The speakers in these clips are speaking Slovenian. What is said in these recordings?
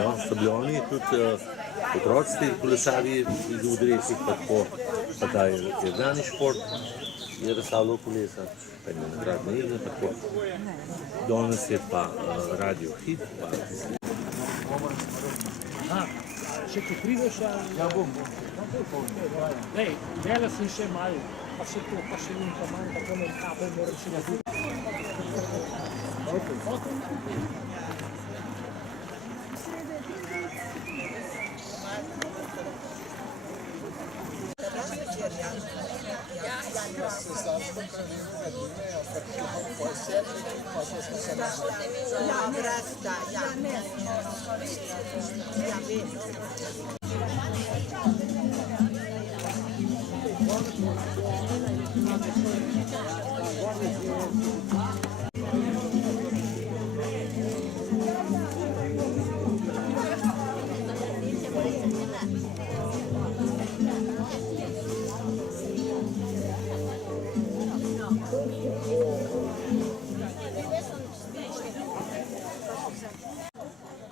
No, so bili oni tudi otroci teh kolesarji iz Udresih, pa tako, pa ta Jerdani šport je razstavljal kolesa, pa je nagradne igre, pa tako. Danes je pa Radio Hit, pa... Še ti prideš, ja bom. Lej, dela sem še malo, pa še to, pa še in pa manj, tako ne kabel moram še narediti. Ja, brasta, ja, ne. Ja, vem.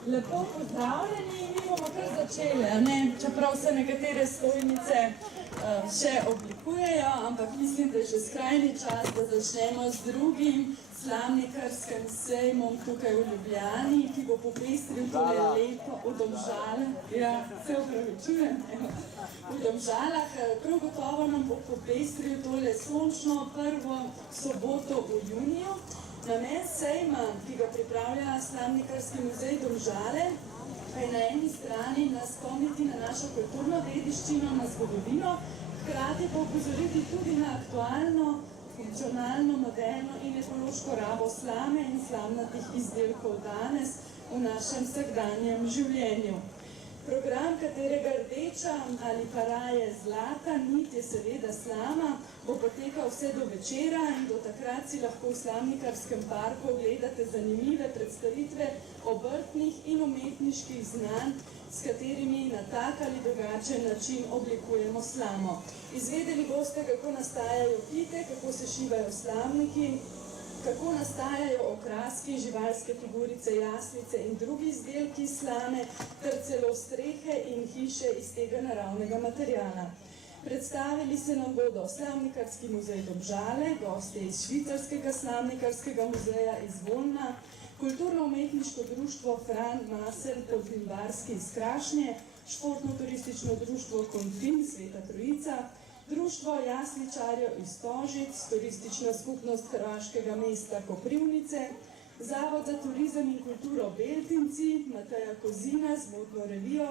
Lepo pozdravljeni, mi bomo kar začeli, ne? Čeprav se nekatere stojnice še oblikujejo, ampak mislim, da je že skrajni čas, da začnemo z drugim slamnikarskim sejmom tukaj v Ljubljani, ki bo popestril tole leto v Domžalah. Ja, se opravičujem. V Domžalah prav gotovo nam bo popestril tole sončno prvo soboto v juniju. Namen sejma, ki ga pripravlja Slamnikarski muzej Domžale, pa je na eni strani nas spomniti na našo kulturno dediščino, na zgodovino, hkrati pa opozoriti tudi na aktualno, funkcionalno, moderno in ekološko rabo slame in slamnatih izdelkov danes v našem vsakdanjem življenju. Program, katerega rdeča ali pa raje zlata nit je seveda slama, bo potekal vse do večera in do takrat si lahko v Slamnikarskem parku ogledate zanimive predstavitve obrtnih in umetniških znanj, s katerimi na tak ali drugačen način oblikujemo slamo. Izvedeli boste, kako nastajajo kite, kako se šivajo slamniki, kako nastajajo okraski, živalske figurice, jaslice in drugi izdelki slame, ter celo strehe in hiše iz tega naravnega materiala. Predstavili se nam bodo Slamnikarski muzej Domžale, gostje iz Švicarskega slamnikarskega muzeja iz Volna, Kulturno-umetniško društvo Fran Maser Podvinbarski iz Krašnje, Športno-turistično društvo Konfin Sveta Trojica, Društvo jasličarjev iz Stožic, Turistična skupnost hrvaškega mesta Koprivnice, Zavod za turizem in kulturo Beltinci, Mateja Kozina z modno revijo,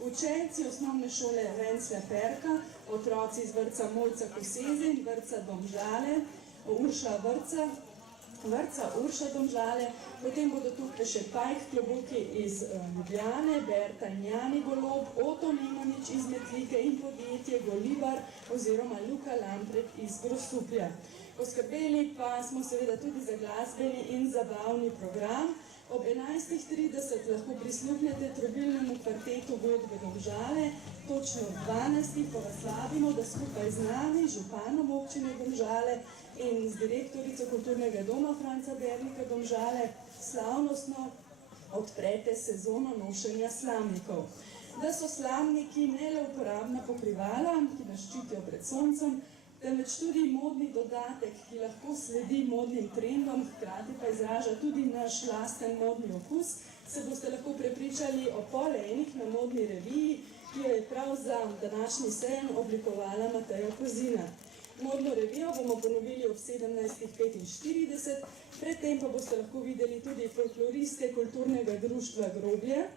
učenci osnovne šole Venclja Perka, otroci iz vrtca Molca Koseze in vrtca Domžale, vrtca Urša Domžale, potem bodo tukaj še Pajk Klobuki iz Ljubljane, Berta in Jani Golob, Oto Nemanič iz Metlike in podjetje Golibar oziroma Luka Lampret iz Grosuplja. Poskrbeli pa smo seveda tudi za glasbeni in zabavni program. Ob 11.30 lahko prisluhnete trobilnemu kvartetu Godbe Domžale, točno ob 12. pa vas vabimo, da skupaj z nami, županom občine Domžale in z direktorico Kulturnega doma Franca Bernika Domžale, slavnostno odprete sezono nošenja slamnikov. Da so slamniki ne le uporabna pokrivala, ki nas ščitijo pred soncem, temveč tudi modni dodatek, ki lahko sledi modnim trendom, hkrati pa izraža tudi naš lasten modni okus, se boste lahko prepričali o pol enih na modni reviji, ki jo je prav za današnji sejem oblikovala Mateja Kozina. Modno revijo bomo ponovili ob 17.45, predtem pa boste lahko videli tudi folkloriste Kulturnega društva Groblje,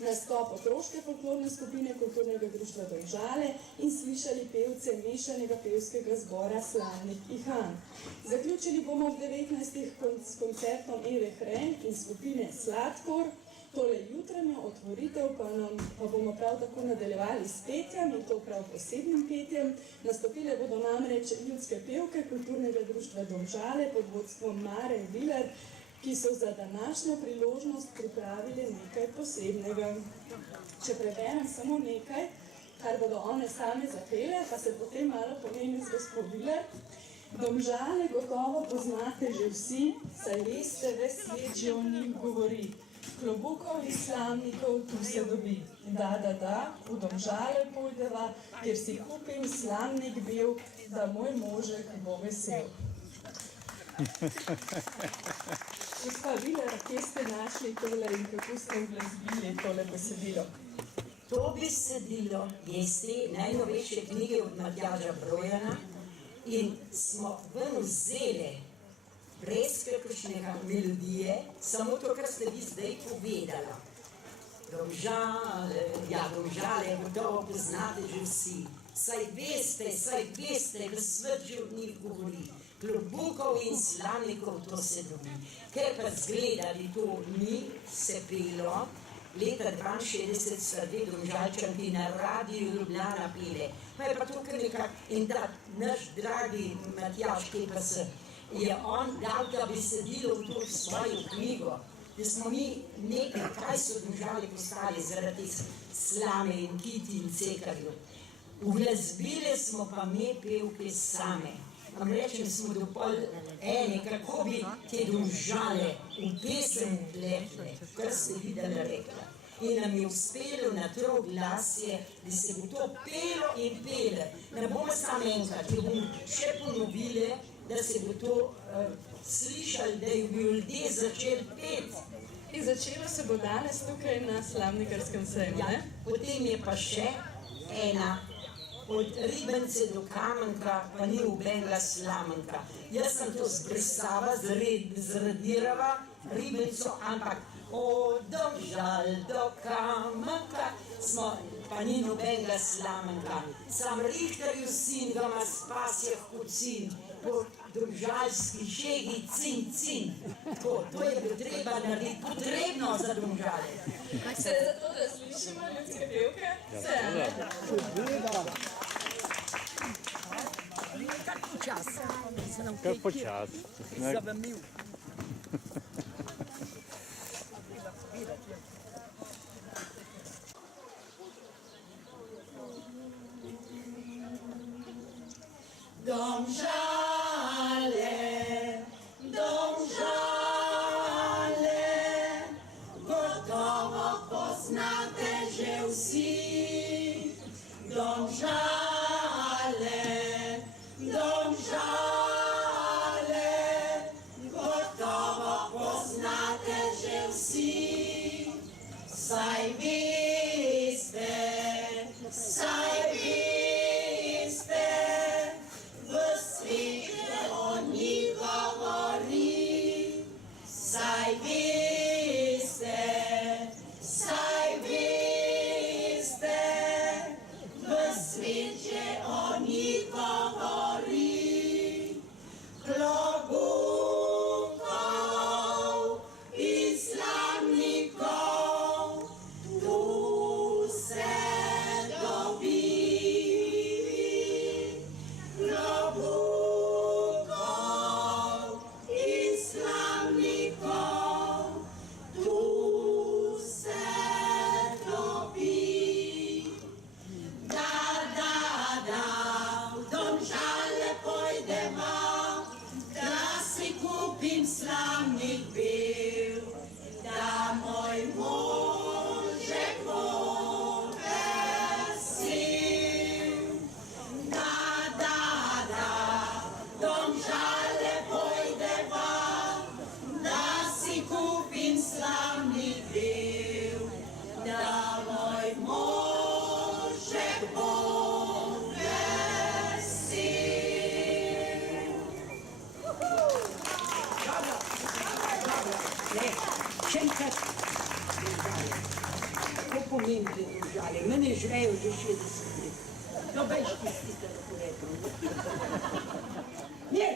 nastop otroške folklorne skupine Kulturnega društva Domžale in slišali pevce mešanega pevskega zbora Slavnik Ihan. Zaključili bomo ob 19. s koncertom Eve Hren in skupine Sladkor. Tole jutranjo otvoritev pa bomo prav tako nadaljevali s petjem in to prav posebnim petjem. Nastopile bodo namreč ljudske pevke Kulturnega društva Domžale pod vodstvom Mare Viler, ki so za današnjo priložnost pripravili nekaj posebnega. Če preberem samo nekaj, kar bodo one same zapele, pa se potem malo pomeni z gospod Viler. Domžale gotovo poznate že vsi, saj veste, ves svet že o njih govori. klobukov in slamnikov, tu se dobi. Da, v Domžale pojdeva, kjer si kupim slamnik bil, da moj možek bo vesel. Gospa Viler, kje ste našli tole in kako ste uglasbili tole besedilo? To besedilo je iz te najnovejše knjige od Matjaža Brojana in smo ven vzeli brez kakršnega melodije, samo to, kar ste vi zdaj povedala. Domžale, gotovo poznate že vsi. Saj veste, da svet že od njih govori. Klobukov in slamnikov to se dobi. Ker pa zgleda, da to ni se pelo, leta 62 sta dve Domžalčanki na radiju Ljubljana pele. Pa je pa tukaj nekako in ta naš dragi Matjaž Kepes je on dal ta besedilo v to svojo knjigo, da smo mi nekaj, kaj so Domžale postali zaradi slame in kiti in cekarju. Uglasbile smo pa me pevke same. Vam rečem, smo do pol ene, kako bi te Domžale v pesem vlekle, kar ste videla rekla. In nam je uspelo na troglasje, da se bo to pelo in pele. Ne bomo samo enkrat, jo bomo še ponovile, da se bo to slišali, da jo bi ljudje začeli peti. In začelo se bo danes tukaj na Slamnikarskem sejmu, ne? Potem je pa še ena, od Ribence do Kamenka, pa ni ubenila slamenka. Jaz sem to zbrisala, zradirala Ribenco, ampak od Domžal do Kamenka smo, pa ni nobenega slamenka. Sam Richterju sin doma spasje v kucin, po domžalski žegi cin. To je bilo treba narediti, potrebno za Domžale. Ste za to, da slišimo ljudske pevke? Ste, ne? Kar počas. Zavrnil. Domžale, gotovo poznate že vsi. Domžale, gotovo poznate že vsi. Saj veste, v svetu o njih govori. Saj veste, v svetu o njih govori. Klobukov in slamnikov tu se dobi. Klobukov in slamnikov tu se dobi. Da, v Domžale pojdeva, da si kupim slamnik bil, da moj možek bo vesel. Da, Domžale pojdeva, da si kupim slamnik bil, da moj možek bo Še enkrat Domžale. Kako pomembne Domžale. Mene žvejo že 60 let. Nobej štistite, da povedam. Mir!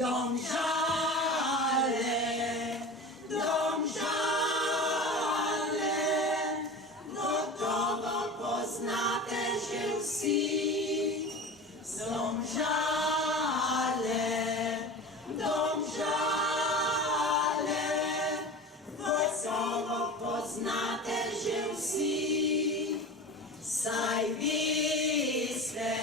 Domžale, gotovo poznate že vsi. Domžale, gotovo poznate že vsi. Saj veste,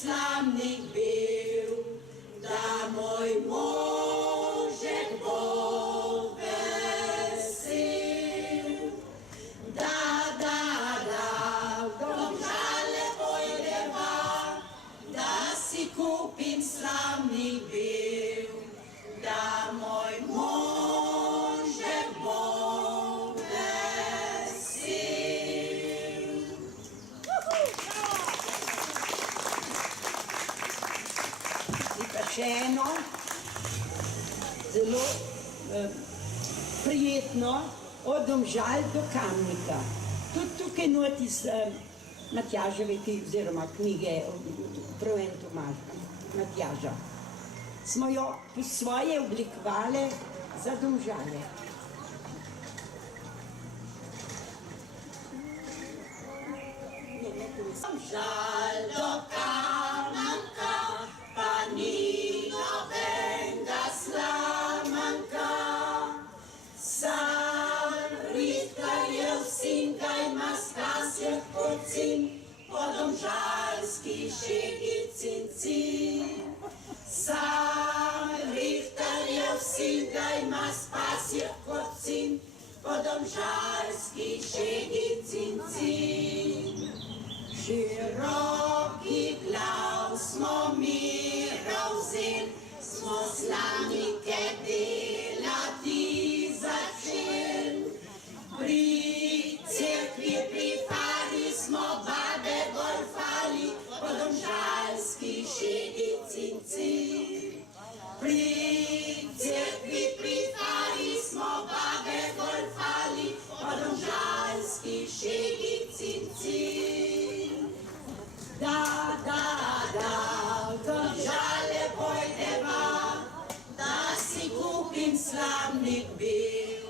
slavnik bil, da moj možek bo vesel. Da, v Domžale pojdeva, da si kupim slavnik bil, da moj možek bo vesel. In pa še eno, zelo prijetno, od Domžal do Kamnika. Tudi tukaj noti iz Matjaževe oziroma knjige Proven Tomaž Matjaža. Smo jo po svoje oblikovali za Domžale. Domžal do Kamnika, pa ni nobenega slamanka. Sam Rihterjev sin, ga ima Stasje Kocin, po domžalski šegi cincin. Sam Rihterjev sin, ga ima Stasje Kocin, po domžalski šegi cincin. Široki glav smo mi ravzel, smo slavnike delati začel. Pri cerkvi, pri fari smo babe golfali, po domžalski šegi cincin. Pri cerkvi, pri fari smo babe golfali, po domžalski šegi cincin. Da, v Domžale pojdeva, da si kupim slavnik bil,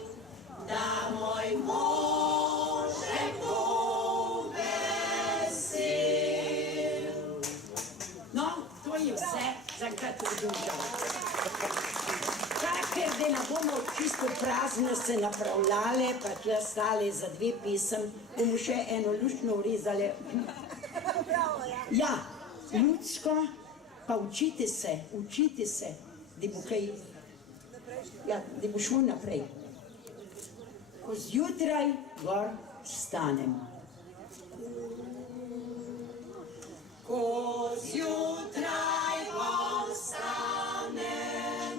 da moj možek bo vesel. No, to je vse, zaenkrat v Domžale. Ker da ne bomo čisto prazno se napravljali, pa tle stali za dve pesem, bomo še eno luštno urezali. Ja, ljudsko, pa učite se, da bo kaj, ja, da bo šlo naprej. Ko zjutraj gor vstanem. Ko zjutraj gor vstanem,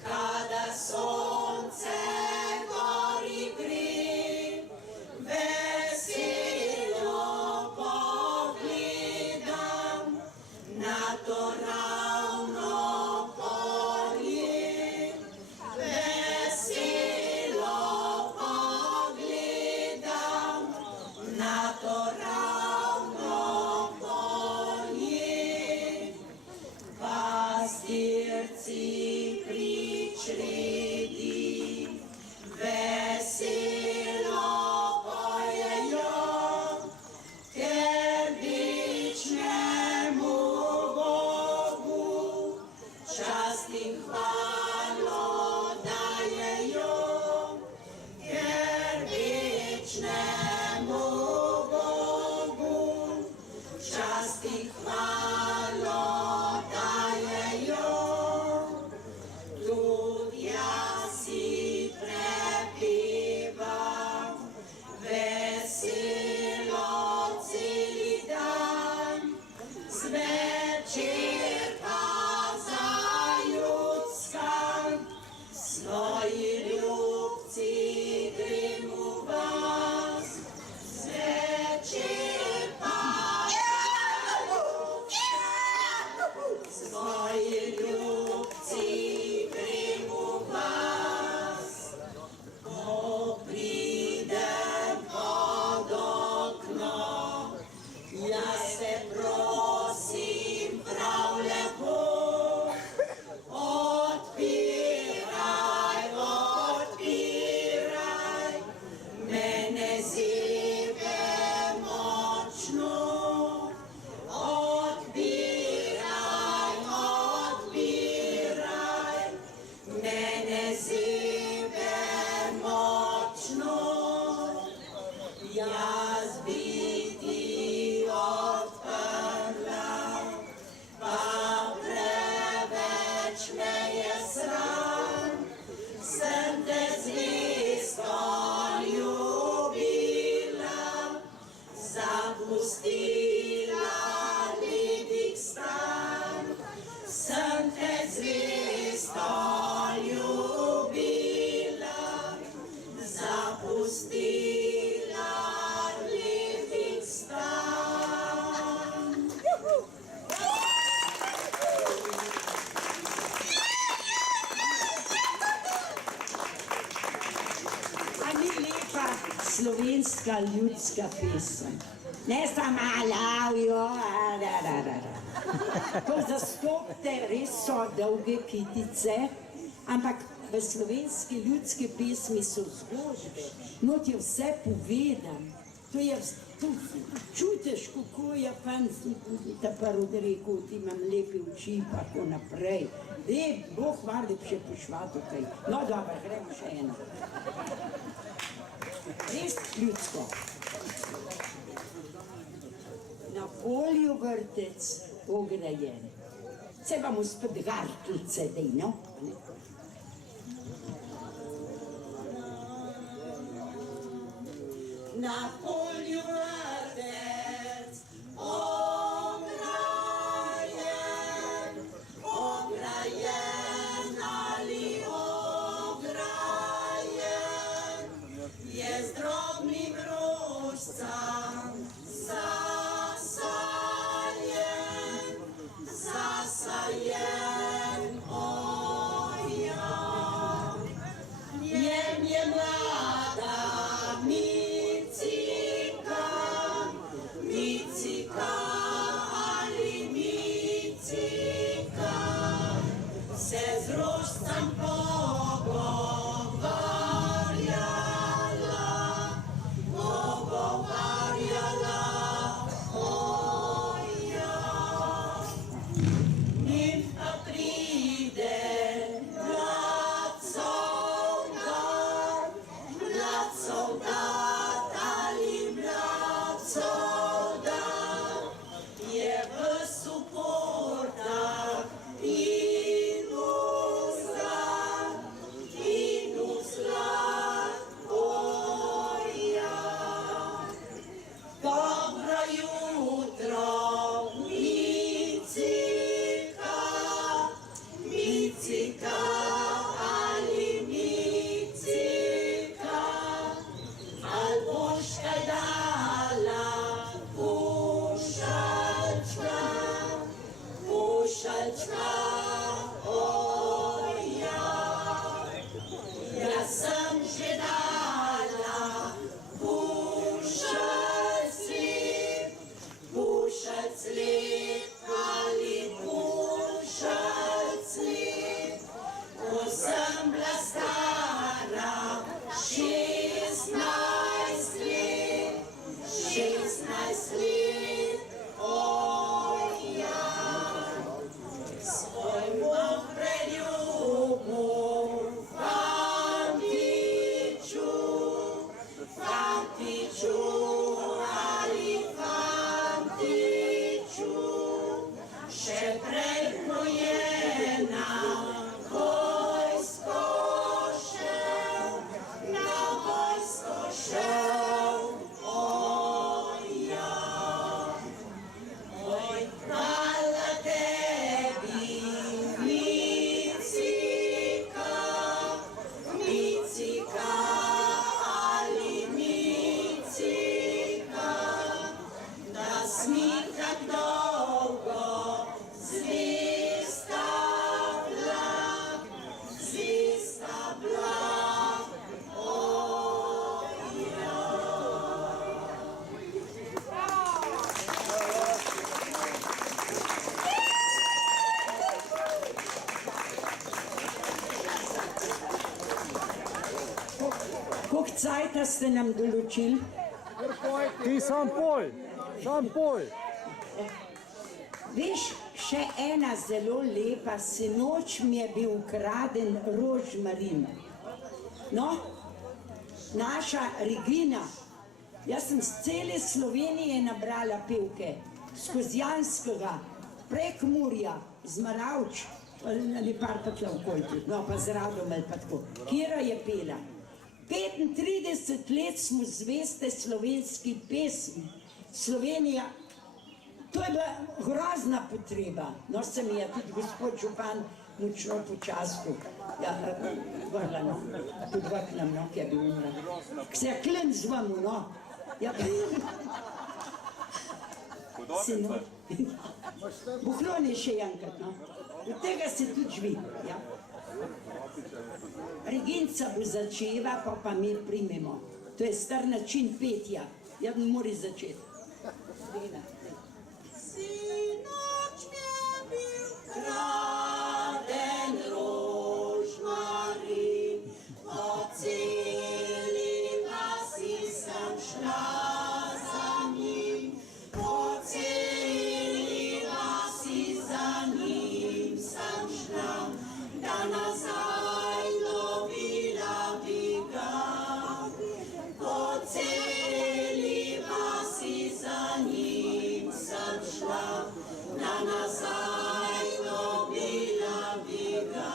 kada sonce gori gre, veselo pogledam na to ravno polje. Veselo pogledam slovenska ljudska pesem. Ne samo alavijo, to zastopite, res so dolge kitice, ampak v slovenski ljudski pesmi so zgodbe, not je vse povedan. To je, čutiš, kako je pan ta parod rekel, ti imam lepe oči, pa tako naprej. Bog var, da bi še prišla tukaj. No, dobro, gremo še eno. Res ljudsko. Na polju vrtec ograjen. Se bomo spet gartlice dej, no? Na polju vrtec ograjen, ograjen ali ograjen, je z drobnim rožcem zasajen, zasajen, oja. Njem je mlada Micika, Micika ali Micika, se z rožcem pogovarjala, pogovarjala, oja. Njim pa pride mlad soldat ali mlad soldat, je v suportah in uzlad, oja. Dobro jutro, Micika, Micika ali Micika, al boš kaj dala pušačka, pušačka, oja. Jaz sem že dala pušac lep ali pušac lep, ko sem bila stara 16 let, 16 let, oja. Svojmu preljubu fantiču, fantiču ali fantiču, še prej ko je na vojsko šel, na vojsko šel, oja. Oj, hvala tebi, Micika, Micika ali Micika, da si tak dolgo zvesta bila, oja. Koliko cajta ste nam določili? Ti sam pol, sam pol. Veš, še ena zelo lepa, sinoč mi je bil ukraden rožmarin. No, naša Regina, jaz sem z cele Slovenije nabrala pevke, z Kozjanskega, Prekmurja, z Maravč, ali par pa tla okoli tudi, no pa z Radomelj pa tako. Kira je pela. 35 let smo zveste slovenski pesmi. Slovenija, to je bila grozna potreba. No, se mi je tudi gospod župan močno počastil. Ja, vrla, no, podvrknem, no, ki je bil umra. Se je klen zvamu, no. Ja, sino. Buhlon je še enkrat, no. Od tega se tudi živi, ja. Reginca bo začela, pa mi primemo. To je star način petja. Ja ne moraš začeti. Sinoć mnie bił kraden rožmarin, po celi vasi sam šla za njim, po celi vasi za njim sam šla, da nazaj dobila bi ga. Po celi vasi za njim sam šla, da nazaj dobila bi ga.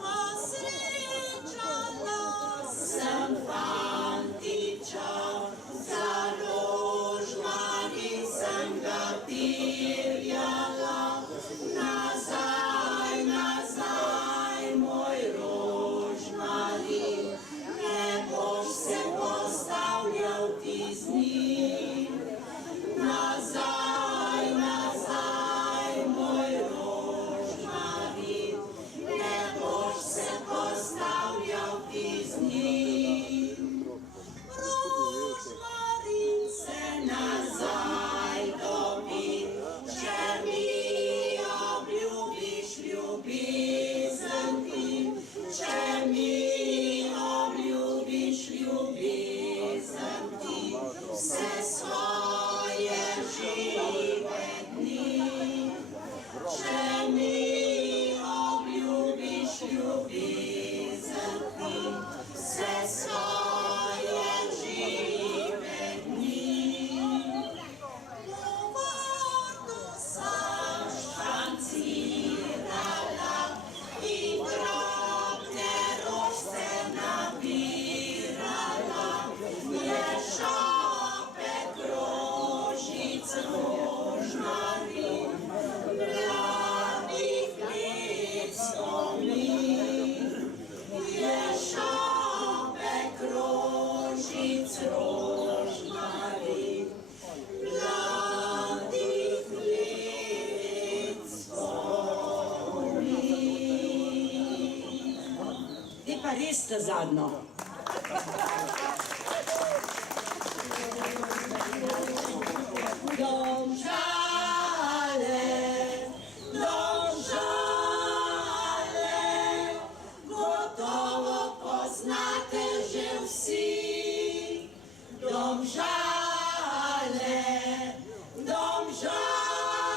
A srečala sem fantiča, za rožmarin sem ga terjala. Nazaj, nazaj, moj rožmarin, ne boš se postavljal ti z njim. Nazaj, nazaj, moj rožmarin, ne boš se postavljal ti z njim. Rožmarin se nazaj dobi, če mi obljubiš ljubezen ti, če mi obljubiš ljubezen ti, vse svoje žive dni. Če mi obljubiš ljubezen ti, vse svoje žive dni. Povorno sem špancirala in drobne rožce nabirala, je šopek rožic rožmarin, mladih let spomin. Je šopek rožic rožmarin, mladih let spomin. Ti pa res ta zadnjo. Domžale, Domžale, gotovo poznate že vsi. Domžale, Domžale,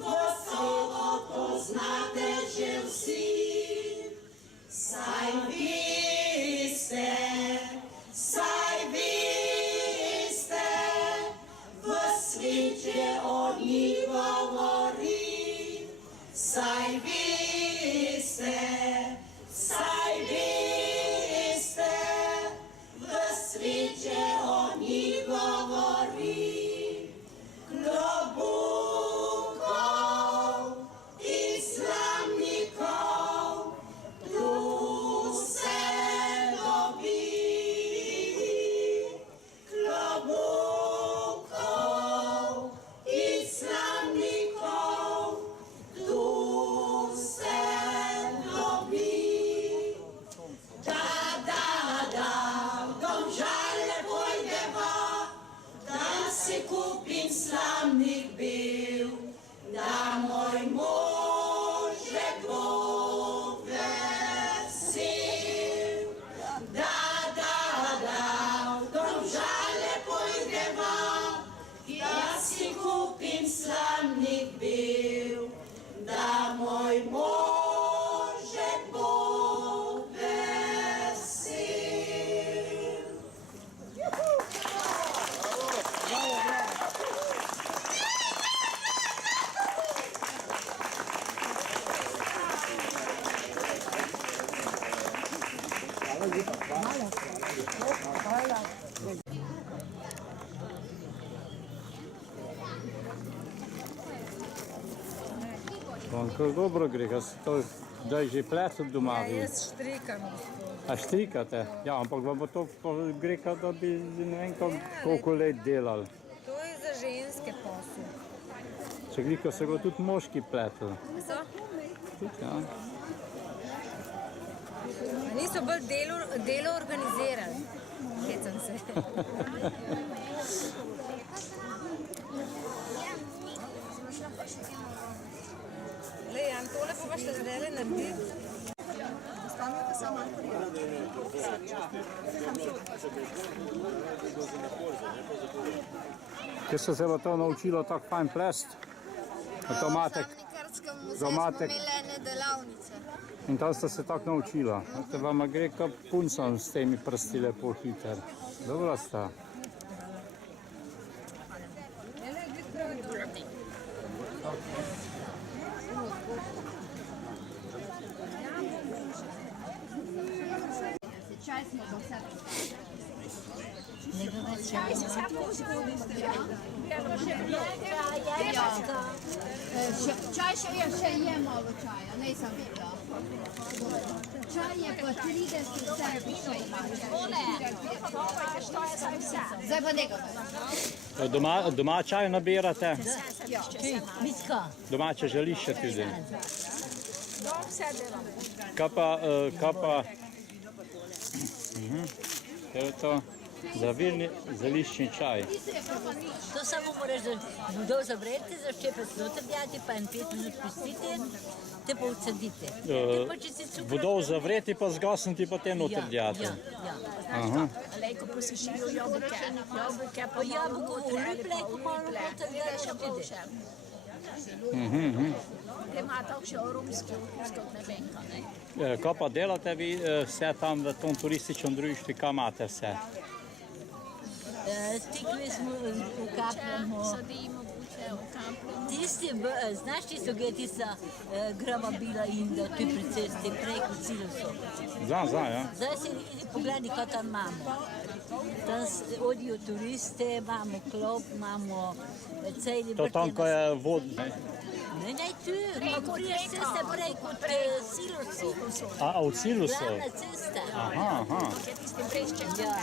gotovo poznate že vsi. Saj veste, v svet že od njih govori. Saj veste, v svet že od njih govori. Klobukov in slamnikov tu se dobi. Klobukov in slamnikov tu se dobi. Da, v Domžale pojdeva, da si kupim slamnik bil, da moj možek bo vesel. Da, v Domžale pojdeva, da si kupim slamnik bil, da moj možek bo vesel. Vam kar dobro gre, da je že pletel doma. Ja, jaz štrikam. A štrikate? Ja, ampak vam bo to gre, da bi ne vem koliko let delali. To je za ženske posel. Če gliko se bo tudi moški pletel. So? Tudi, ja. Niso bolj delo organizirali. Hecam se. Lej, Jan, tole pa še zdaj narediti. Kje so se bo to naučilo tako fajn plest? To imate, Smo imeli ene delavnice. in tam ste se tako naučila. Te vam gre kot puncom s temi prsti lepo hiter. Dobro sta. Čaj smo za vse. Čaj se vse Čaj še je malo čaja, nisem videla. Čaj je pa 30 centi še imate. Zdaj pa nekaj. Doma čaj nabirate? Ja. Domače žališče tudi. Kaj pa je to zališčni čaj? To samo moraš vodo zavreti, zaščepati znotrjati, pa en 5 minut pustiti, te pa odsaditi. Vodo zavreti pa zgasniti, pa te notrdjati. Ja. Lejko posušijo jabolke, pa jabolko ulipljajko malo notrdjati tudi. Te ima tako še romski okus kot nebenka, ne? Kaj pa delate vi vse tam v tom turističnem društvu, kaj imate vse? Tikve smo ukapljamo. Sadimo, buče, ukapljamo. Tisti, znaš tisto, gdje tista grava bila in da tu pri cesti preko Ciluso? Znam, ja. Zdaj si idi pogledaj, kaj tam imamo. Tam odijo turiste, imamo klop, imamo celi To tam, ko je vod. Ne, tu, kako priješ ceste preko Ciluso. A od Ciluso? Glavna cesta. Aha. Ja.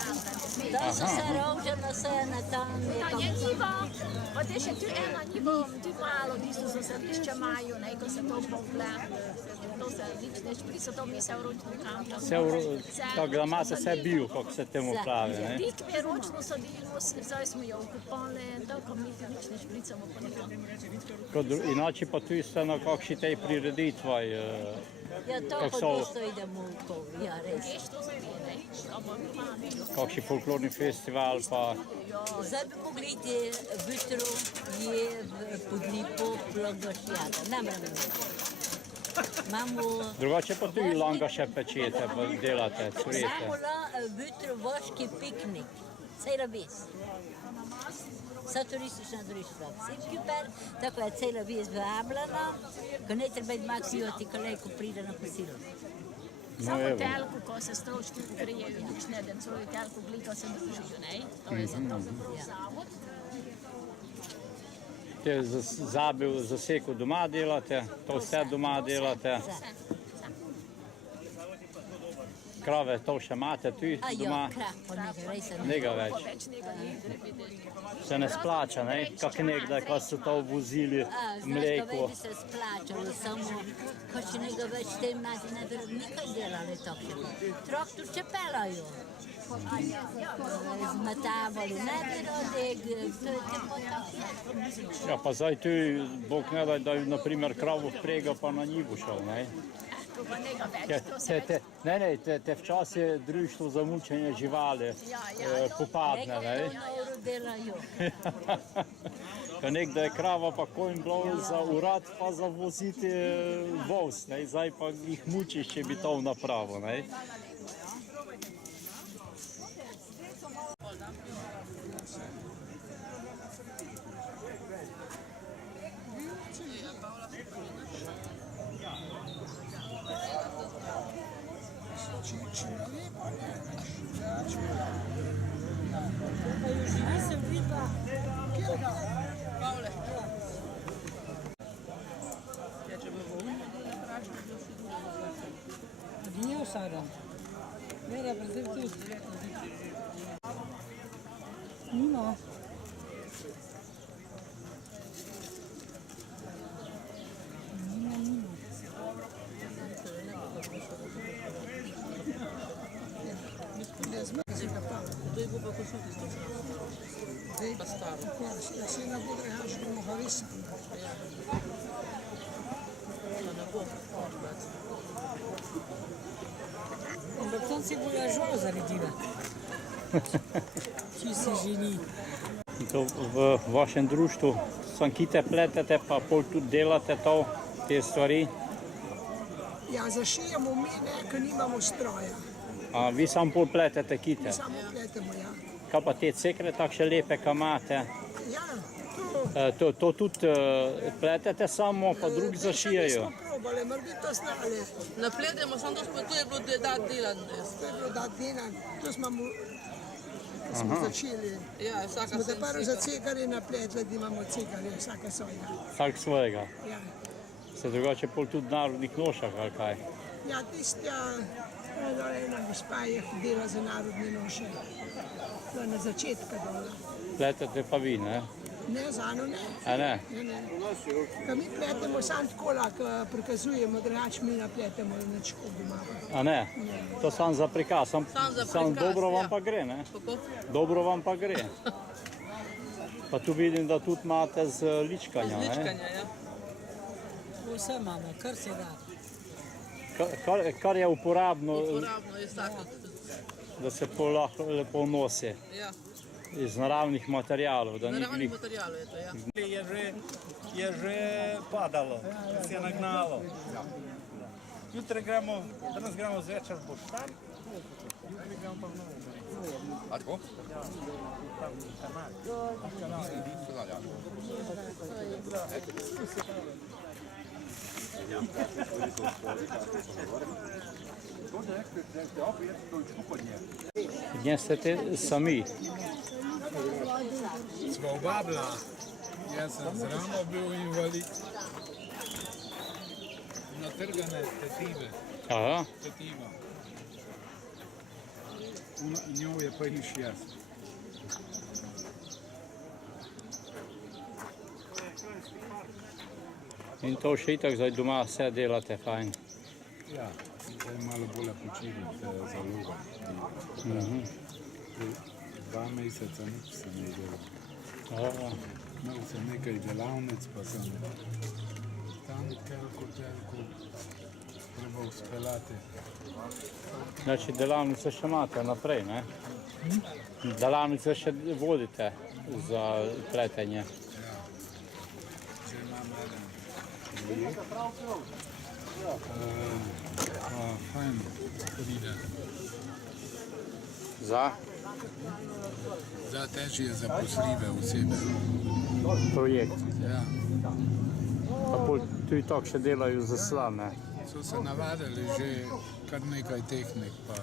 Tam so se rovžena, se na tam. Tam je njivo, pa te še tu eno njivo, tu malo, tisto so središče imajo, ko se to povle. To se lične šprico, to mi se vročno kampa. Tako da imate vse bil, kako se temu pravi. Dikve ročno sadimo, zdaj smo jo ukupali, tako mi te lične špricamo po nekam. Inače pa tu ste na kakšni tej prireditvi. Ja, to pa isto idemo v Kovi, ja, res. Kakšni folklorni festival pa... Zdaj bi pogledajte, jutro je v Podlipu Langašjada, Drugače pa tudi langaše pečete, pa delate, cvrete. Samo jutro voški piknik, cela ves. Vsa turistična društva, vsi super, tako je cela ves vabljena, ko ne treba biti maksijoti, ko lejko pride na kosilo. Samo telku, ko se stroški pokrijejo, nič ne, da svojo telku gliko se družijo, ne? To je za to zavod. Te zaseko doma delate, to vse doma delate. Krave to še imate tu doma? Nega več. Se ne splača, ne? Kak nekdaj, ko so to vozili mleko. Znaš, se splačalo, samo ko še nekaj več te mladi ne bi nikaj delali tako. Traktor še pelajo. Zmetavali ne bi rodek, to je tako tako. Ja, pa zdaj tu, Bog ne daj, da je naprimer kravo vprega pa na njivu šel, ne? Te včasih društvo za mučenje živali popadne, ne? Ko nekdo je krava pa konj bilo za urad pa za voziti voz, ne? Zdaj pa jih mučiš, če bi to napravil, ne? Dinheiro, Sara. Vera, prazer tudo. Não. Ampak tam si bo žal zaredila. Če si ženi. To v vašem društvu sankite pletete, pa pol tudi delate to, te stvari? Ja, zašijemo mi, ne, ker nimamo stroja. A vi sam pol pletete kite? Mi samo pletemo, ja. Kaj pa te cekre takšne lepe, kaj imate? Ja, To tudi pletete samo, pa drugi zašijajo? Še nismo probali, mar bi to znali. Napletemo, samo to je bilo dat delan. To je bilo dat delan, to smo začeli. Ja, vsaka smo da prvo za cekari napletli, da imamo cekari, vsaka svojega. Vsak svojega? Ja. Se drugače pol tudi narodnih nošah, ali kaj? Ja, tistja, ena gospa je hodila za narodne noše. To je na začetka dola. Pletete pa vi, ne? Ne, zano ne. A ne? Ne. Ka mi pletemo samo tako, ko prikazujemo, drugače mi napletemo nič kot doma. A ne? To sam za prikaz, sam dobro vam pa gre, ne? Dobro vam pa gre. Pa tu vidim, da tudi imate z ličkanja, ne? Z ličkanja, ja. Vse imamo, kar se da. Kar je uporabno, Uporabno je tako. da se lahko lepo nosi. Ja. Iz naravnih materijalov. Naravnih materijalov je to, ja. Je že padalo, se je nagnalo. Jutri gremo, danes gremo zvečer v Boštar, jutri gremo pa v Novo Mesto. A tako? Gdje ste sami? Sva oba bila. Jaz sem z ramo bil invalid. Natrgane tetive. Aha. Tetiva. Njo je pa iš jaz. In to še itak zdaj doma vse delate fajn. Ja, zdaj malo bolje počivim za vlogo. 2 meseca nič se ne delal. Imel sem nekaj delavnic, pa sem tam telko probal speljati. Znači delavnice še imate naprej, ne? Delavnice še vodite za pletenje. Ja, zdaj imam eden fajn pride. Za? Za težje zaposljive osebe. Projekt. Ja. Pa pol tudi tako še delajo za slane. So se navadili že kar nekaj tehnik, pa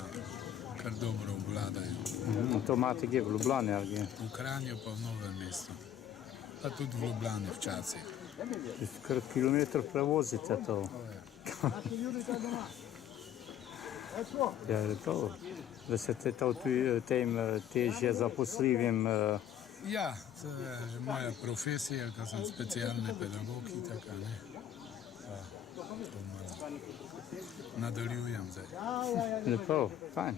kar dobro obvladajo. To imate kje v Ljubljani ali kje? V Kranju pa v Novem mestu. Pa tudi v Ljubljani včasih. Kar kilometrov prevozite to. Ja, je to. Da se tem težje zaposljivim... Ja, to je že moja profesija, ko sem specialni pedagog in tako, ne. To malo nadaljujem zdaj. Lepo, fajn.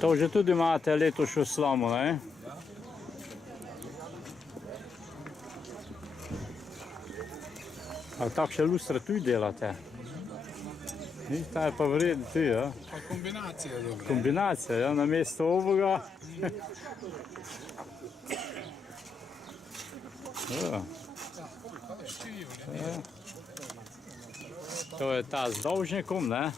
To že tudi imate letošnjo slamo, ne? Ali takšne lustre tudi delate? Ta je pa vreden tudi, ja? Pa kombinacija je dobra. Kombinacija, ja, na mesto ovoga. To je ta z dolžnikom, ne?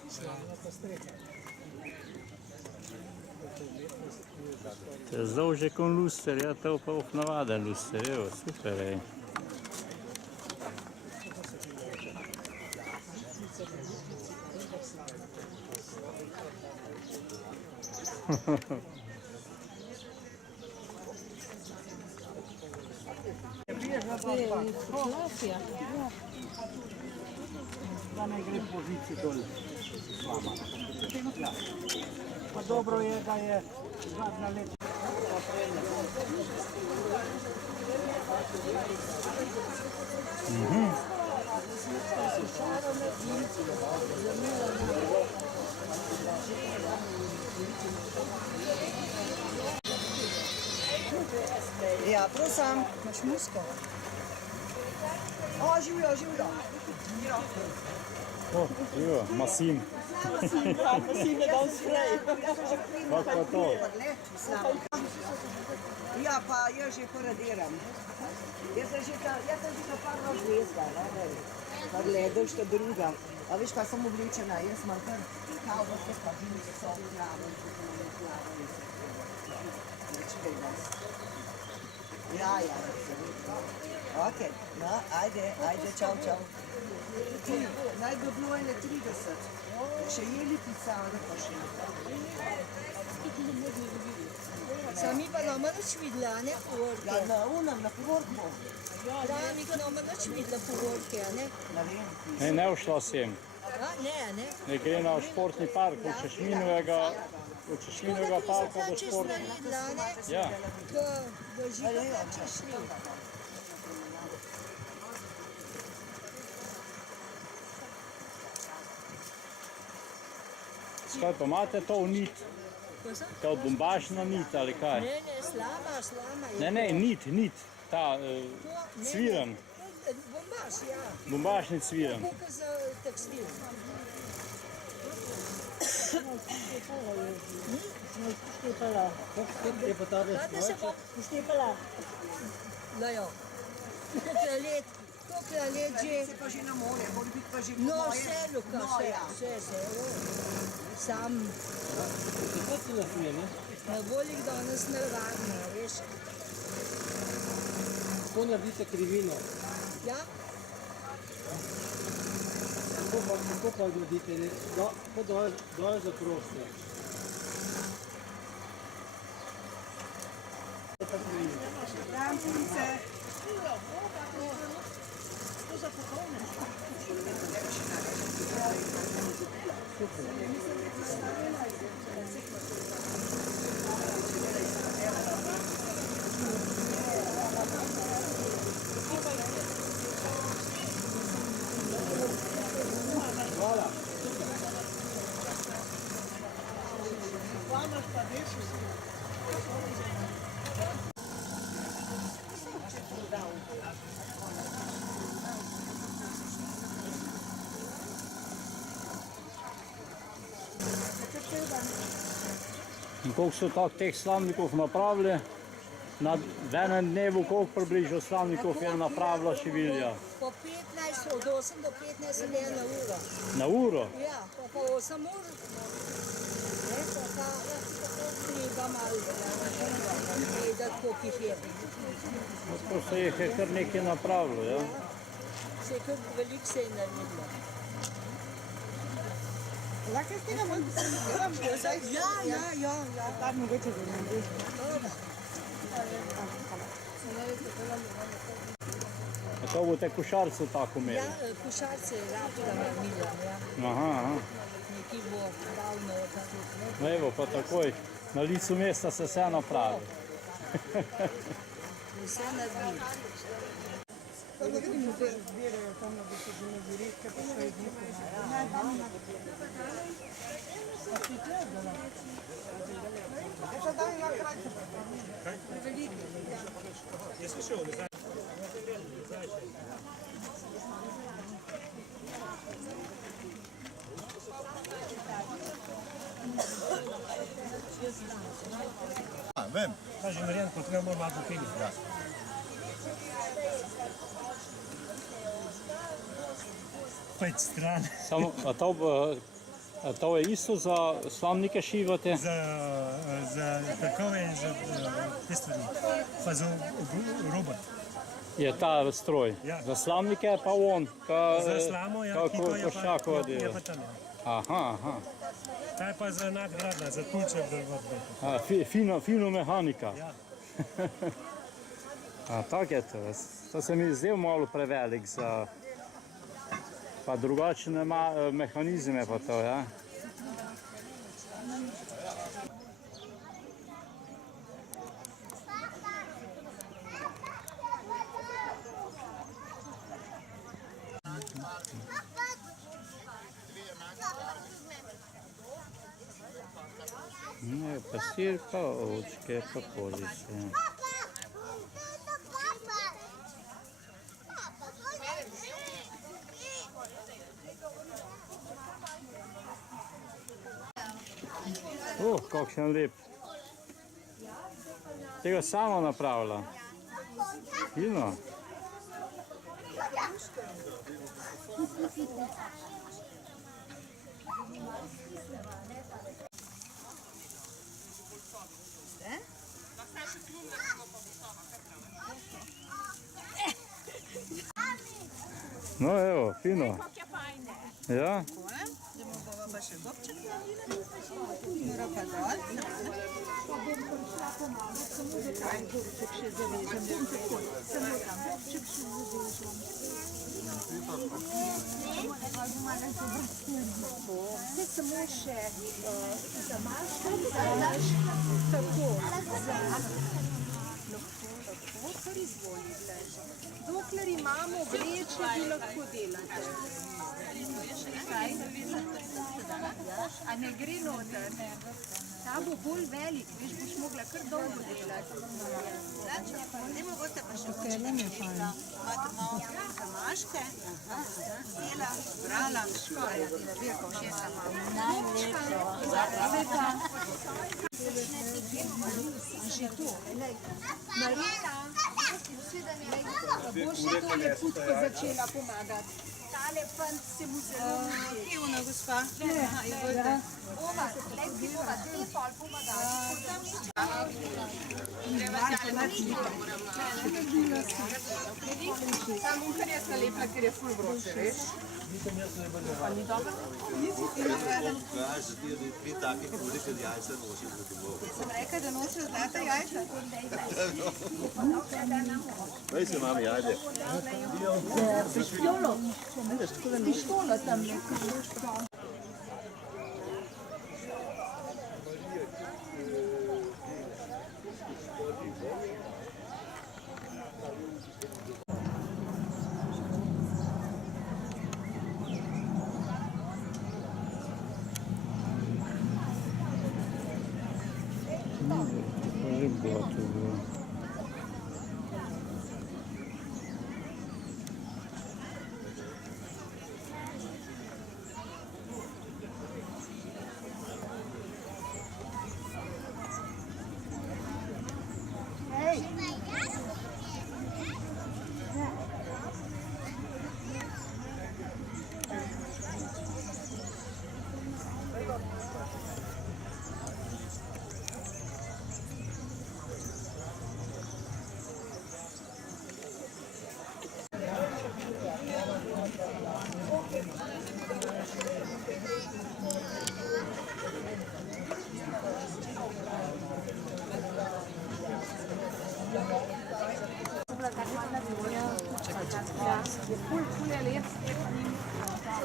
To je z dolžnikom luster, ja, to pa navaden luster, evo, super je. Fotografija. da ne gre pozici dol s vama. Ja. Pa dobro je, da je zadnja leta. Ja, prosim, imaš musko? O, živijo. O, živijo, Masim. Masim je dal sprej. Kako pa to? Ja, pa jaz že paradiram. Jaz sem že ta parna zvezda, pa gledaš ta druga. A veš, kaj sem oblečena? Jaz imam kar kavbo, te pa vinke so plave. Ja. Ok, no, ajde, čau. Ti, naj bi bilo 31. Še jeli pisali pa še. Sami pa nama nič videla, ne, povorke. Ja, na unem, na povorku. Pravnik nama nič videla povorke, ne? Ne ušla sem. Ne. Ne gre na športni park, od Češminovega parka do športnega. Ja. Do Žiga če šli. Skaj pa imate to v nit? To bombažna nit ali kaj? Ne, slama. Ne, nit, ta cviren. Bombaž, ja. Bombažni cviren. Kako za tekstil. Uštepala. Da jo. Koliko let že? Se pa že na more, mora biti pa že po No, moje. vse, Luka, vse. Sam. Kako ti nasmije, ne? Na voljih danes ne varno, veš. Kako naredite krivino? Ja? Kako pa naredite? Doj zaproste. Dan, punce. Hvala. In koliko so teh slamnikov napravili? V enem dnevu koliko približno slamnikov je napravila Šivilja? Po 15, od 8 do 15 sem je na uro. Na uro? Ja, pa po 8 ur. Ne, pa treba malo gledati, koliko jih je. To se jih je kar nekaj napravilo, ja? Se je kar veliko se je naredilo. Lahko s tega malo Ja. Tam mogoče da ne bi. A to boste košarcu tako imeli? Ja, košarce je rapila Milan, ja. Aha. Nekaj bo dal noter. No evo, pa takoj, na licu mesta se vse napravi. Vse naredi. Pa da vidimo, da zbirajo tam, da bi se že ne direkte, pa še iz Jesi šel, ne znam. Vem. Kaži Marjan, kot ne mora malo popili. Ja. Pet stran. Samo, a to je isto za slamnike šivate? Za takove in za te stvari. Pa za robot. Je ta stroj. Ja. Za slamnike je pa on, Za slamo, ja, ki to je pa tam. Aha. Ta je pa za nadgradna, za tulček do Fino mehanika. Ja. A, tako je to. To se mi zdel malo prevelik za... Pa drugačne mehanizme pa to, ja? Ne, pa sir, pa ovčke, pa police. Kakšen lep. Tega sama napravila. Fino. No evo, fino. Ja? Pa še gobček naredili, mora pa dol. Pa bom prišla pomagati, samo da kaj gobček še zavežem. Bom tako, samo tam gobček še zavežem. Zdaj samo še zamaškati, tako, lahko, kar izvolite. Dokler imamo vreče, bi lahko delate. A ne gre noter? Ta bo bolj velik, veš, boš mogla kar dolgo delati. Ne mogoče pa še početi. Imate malo zamaške, dela, brala, škoda, veko, šesa malo. Najlepša. Že to. Marina, boš še to leputko začela pomagati. Tale fant se mu zelo vidi. Kivna, gospa. Ova, lej si bova te pol pomagali. Samo kar je zalepla, ker je ful vroče, veš? Pa ni dobro? Nisi ti navreden. Dve take kule, ker jajca nosi za domov. Sem rekla, da nosijo zlata jajca. Daj se mami, ajde. Pištolo. Pištolo tam nekaj.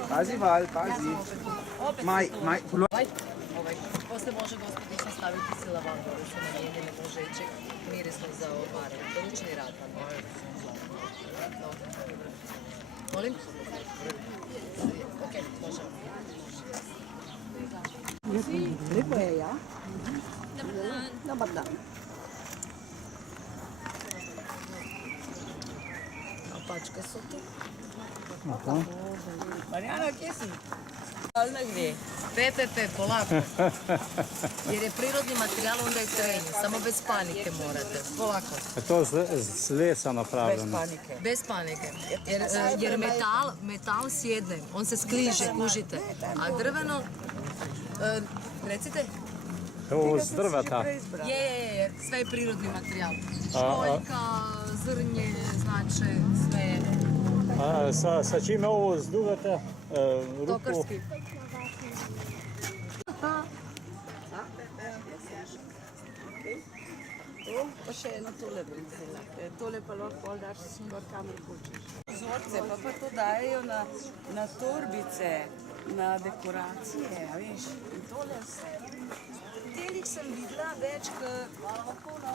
Pazi, Val, pazi. Maj. После може господица ставити си лаванда, да се намиени на божечек, мирисно за отваряне. Поручни рад. Молим? Окей, може. Lepo je, ja? Dobar dan. Pačke so tu. Marjana, kje si? Alna gre. Pepe, polako. Jer je prirodni materijal, onda je trening. Samo bez panike morate. Polako. Je to z lesa napravljeno? Bez panike. Jer metal sjedne, on se skliže, kužite. A drveno, recite? Ovo z drveta? Je. Sve je prirodni materijal. Školjka, zrnje, znači sve je. Sa čime ovo zduvate? Tokarski. Pa še eno tole bi vzela. Tole pa lahko daš gor kamer hočeš. vzorce, pa to dajo na torbice, na dekoracije, a veš, in tole vse. Telih sem videla več kot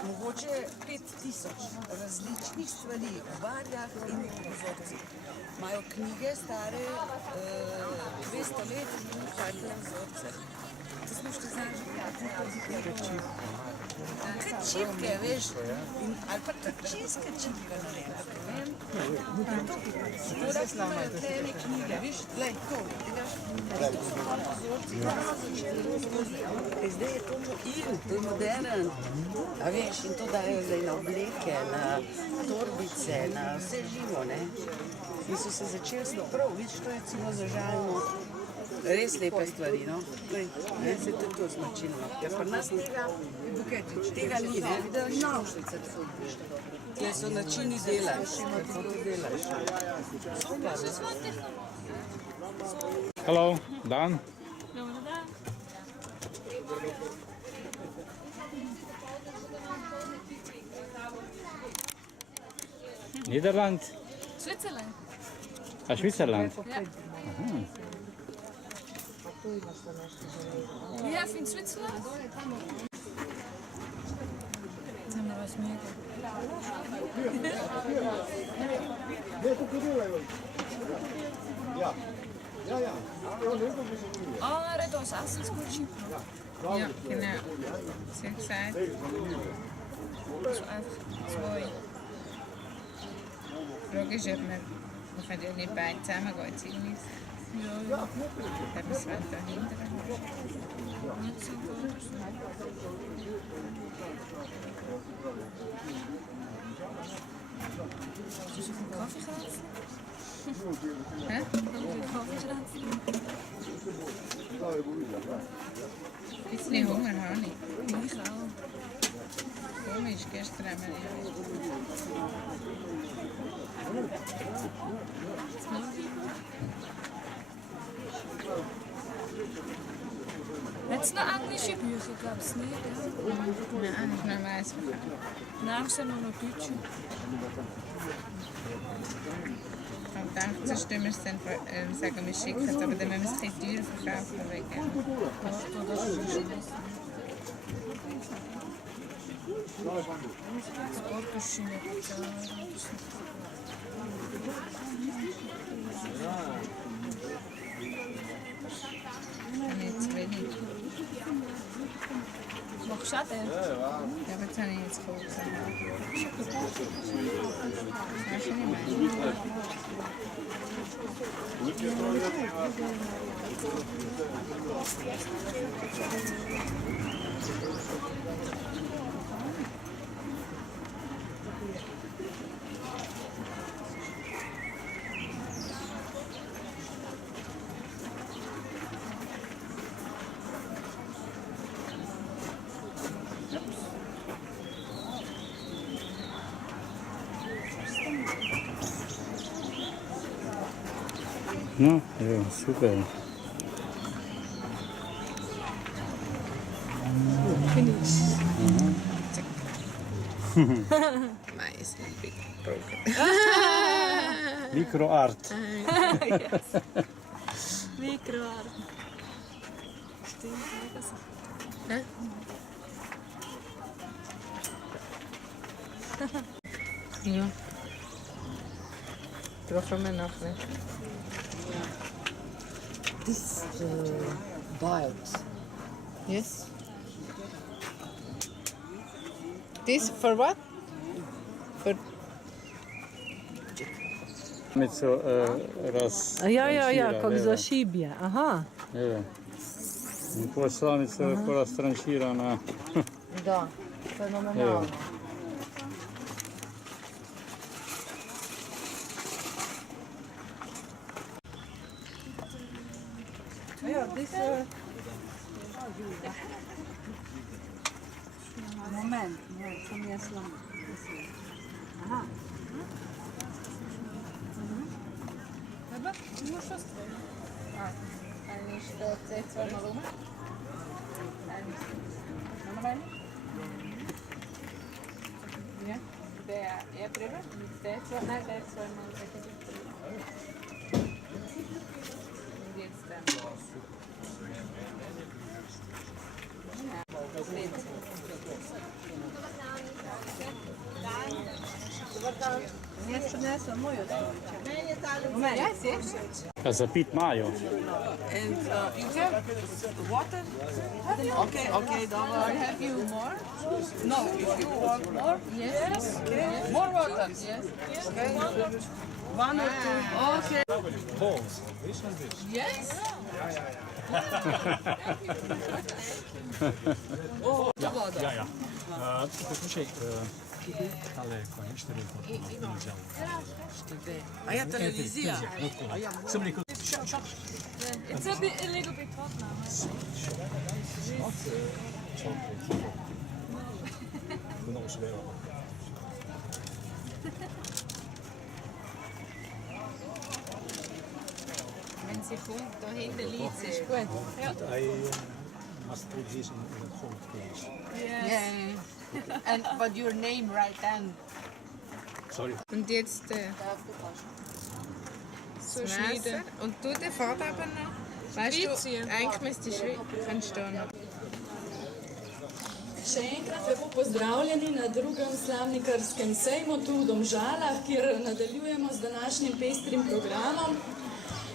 mogoče 5000 različnih stvari v barjah in v vzorcih. Imajo knjige stare 200 let in takle vzorce. To smo še znali že kot čipke, veš, ali pa tudi čistke čipke narejati, ne vem. Tako da imajo te knjige, veš, glej, to so vzorci, zdaj je to modern, a veš, in to dajo zdaj na obleke, na torbice, na vse živo, ne. In so se začeli prav, vidiš, to je celo zažalno. Res lepe stvari, no. Se tudi to značilno. Ker pri nas tega ni, ne. Ker so načini delaš, kako ti delaš. Super. Hello, Dan. Nederland? Zwitserland. A Zwitserland? Ja. Aha. We have in Switzerland. Tam da was mega. Oh, red ons Assens Gucci. Ja, genau. Sie hat gesagt, so einfach 2. Die Frage ist, ob wir können ja nicht beide zusammen gehen, ziemlich. Ja. Haben wir das Wetter hindern? Nicht so gut. Hast du so viel Kaffee gekauft? Hä? Ein bisschen Hunger habe ich. Ich auch. Komisch, gestern haben wir Hat es noch englische Bücher, glaube ich nicht? Nein, ich habe noch eins verkauft. Nein, es sind nur noch deutsche. Ich dachte, sonst müssen wir es dann sagen, wir schicken es, aber dann müssen wir es ein bisschen teurer verkaufen. Wegen. Das Ort ist schön. Nicht zu wenig. Machst du auch den? Ja, aber jetzt habe ich jetzt geholt. Weißt du nicht mehr? No, jo, super. Finish. Mine is a bit broken. Micro art. Yes. Micro art. Stimmt, mega so. Hä? Ja. Trochę mnie nachle. This bites. Yes. This for what? For Mit so Ja, kako zašibje, aha. Evo. In poslanica je bila strančirana. Da, fenomenalno. Ja, this moment, sam jaz slamo. Aha. Dobra, imaš ostro. A niš to C2 na lume? Nama rein? Ja, der je priročnik teco, ne teco imam tako Zapit imajo. And you have water? Okay, dobro. I have you more? No, if you want more? Yes. Okay. More water? Yes. Okay. One or two. Okay. Balls. This and this. Yes. Ja. Poslušaj, tale konečne A ja, televizija. Sem rekel, It's a little bit hot now. Wenn sie kommt, da hinten liegt sie, ist gut. Ja. Yeah. And but your name right then. sorry. Und jetzt so schneiden. Und du den Faden aber noch. Weißt du, eigentlich müsstest du kannst du noch. Še enkrat lepo pozdravljeni na drugem slamnikarskem sejmu tu v Domžalah, kjer nadaljujemo z današnjim pestrim programom.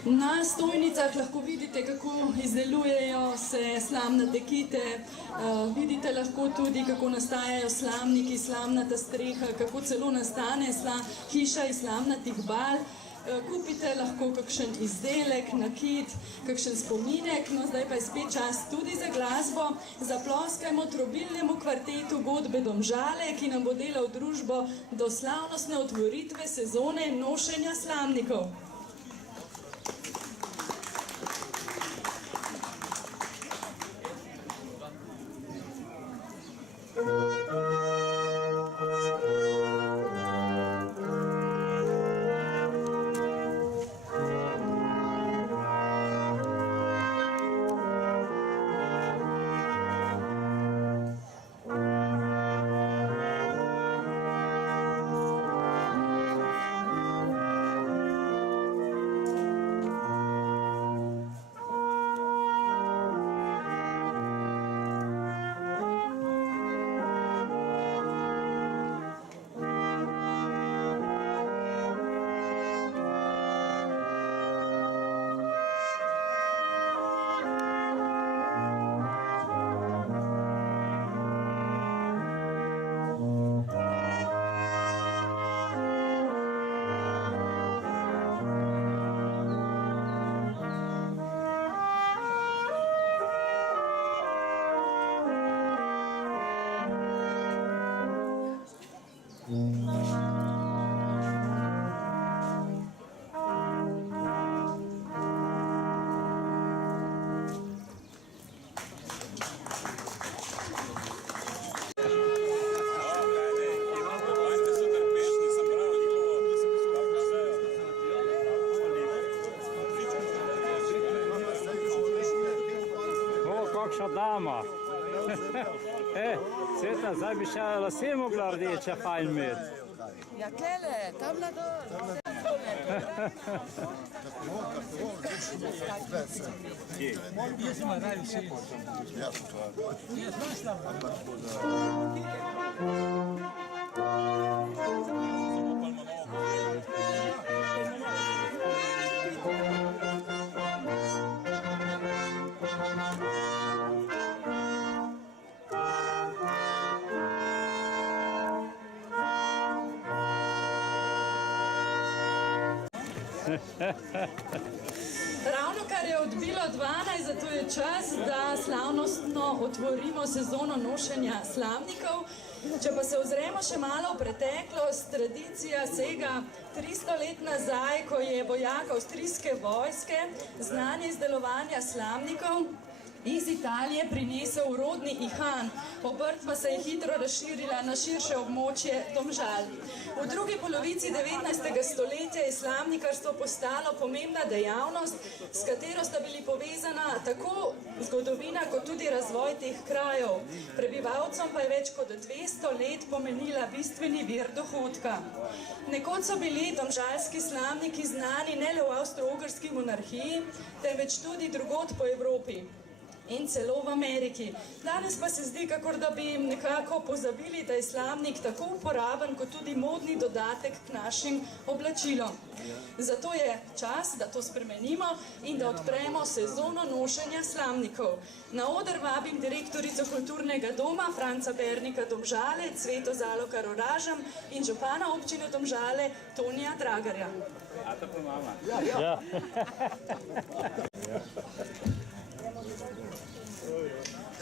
Na stojnicah lahko vidite, kako izdelujejo se slamnate kite, vidite lahko tudi, kako nastajajo slamniki, slamnata streha, kako celo nastane hiša iz slamnatih bal. Kupite lahko kakšen izdelek, nakit, kakšen spominek, no zdaj pa je spet čas tudi za glasbo. Zaploskajmo trobilnemu kvartetu Godbe Domžale, ki nam bo delal družbo do slavnostne otvoritve sezone nošenja slamnikov. Kakšna dama. Sveta, zdaj bi še lase mogla rdeča fajn imeti. Ja, tlele, tam na dol. Jaz imam raj vse. Ravno kar je odbilo 12, zato je čas, da slavnostno otvorimo sezono nošenja slamnikov. Če pa se ozremo še malo v preteklost, tradicija sega 300 let nazaj, ko je vojak avstrijske vojske znanje izdelovanja slamnikov Iz Italije prinesel rodni ihan, obrt pa se je hitro razširila na širše območje Domžal. V drugi polovici 19. stoletja je slamnikarstvo postalo pomembna dejavnost, s katero sta bili povezana tako zgodovina kot tudi razvoj teh krajev. Prebivalcem pa je več kot 200 let pomenila bistveni vir dohodka. Nekoč so bili domžalski slamniki znani ne le v Avstro-Ogrski monarhiji, temveč tudi drugod po Evropi in celo v Ameriki. Danes pa se zdi, kakor da bi jim nekako pozabili, da je slamnik tako uporaben kot tudi modni dodatek k našim oblačilom. Zato je čas, da to spremenimo in da odpremo sezono nošenja slamnikov. Na oder vabim direktorico kulturnega doma Franca Bernika Domžale, Cveto Zalokar Oražem in župana občine Domžale Tonija Dragarja. Ja.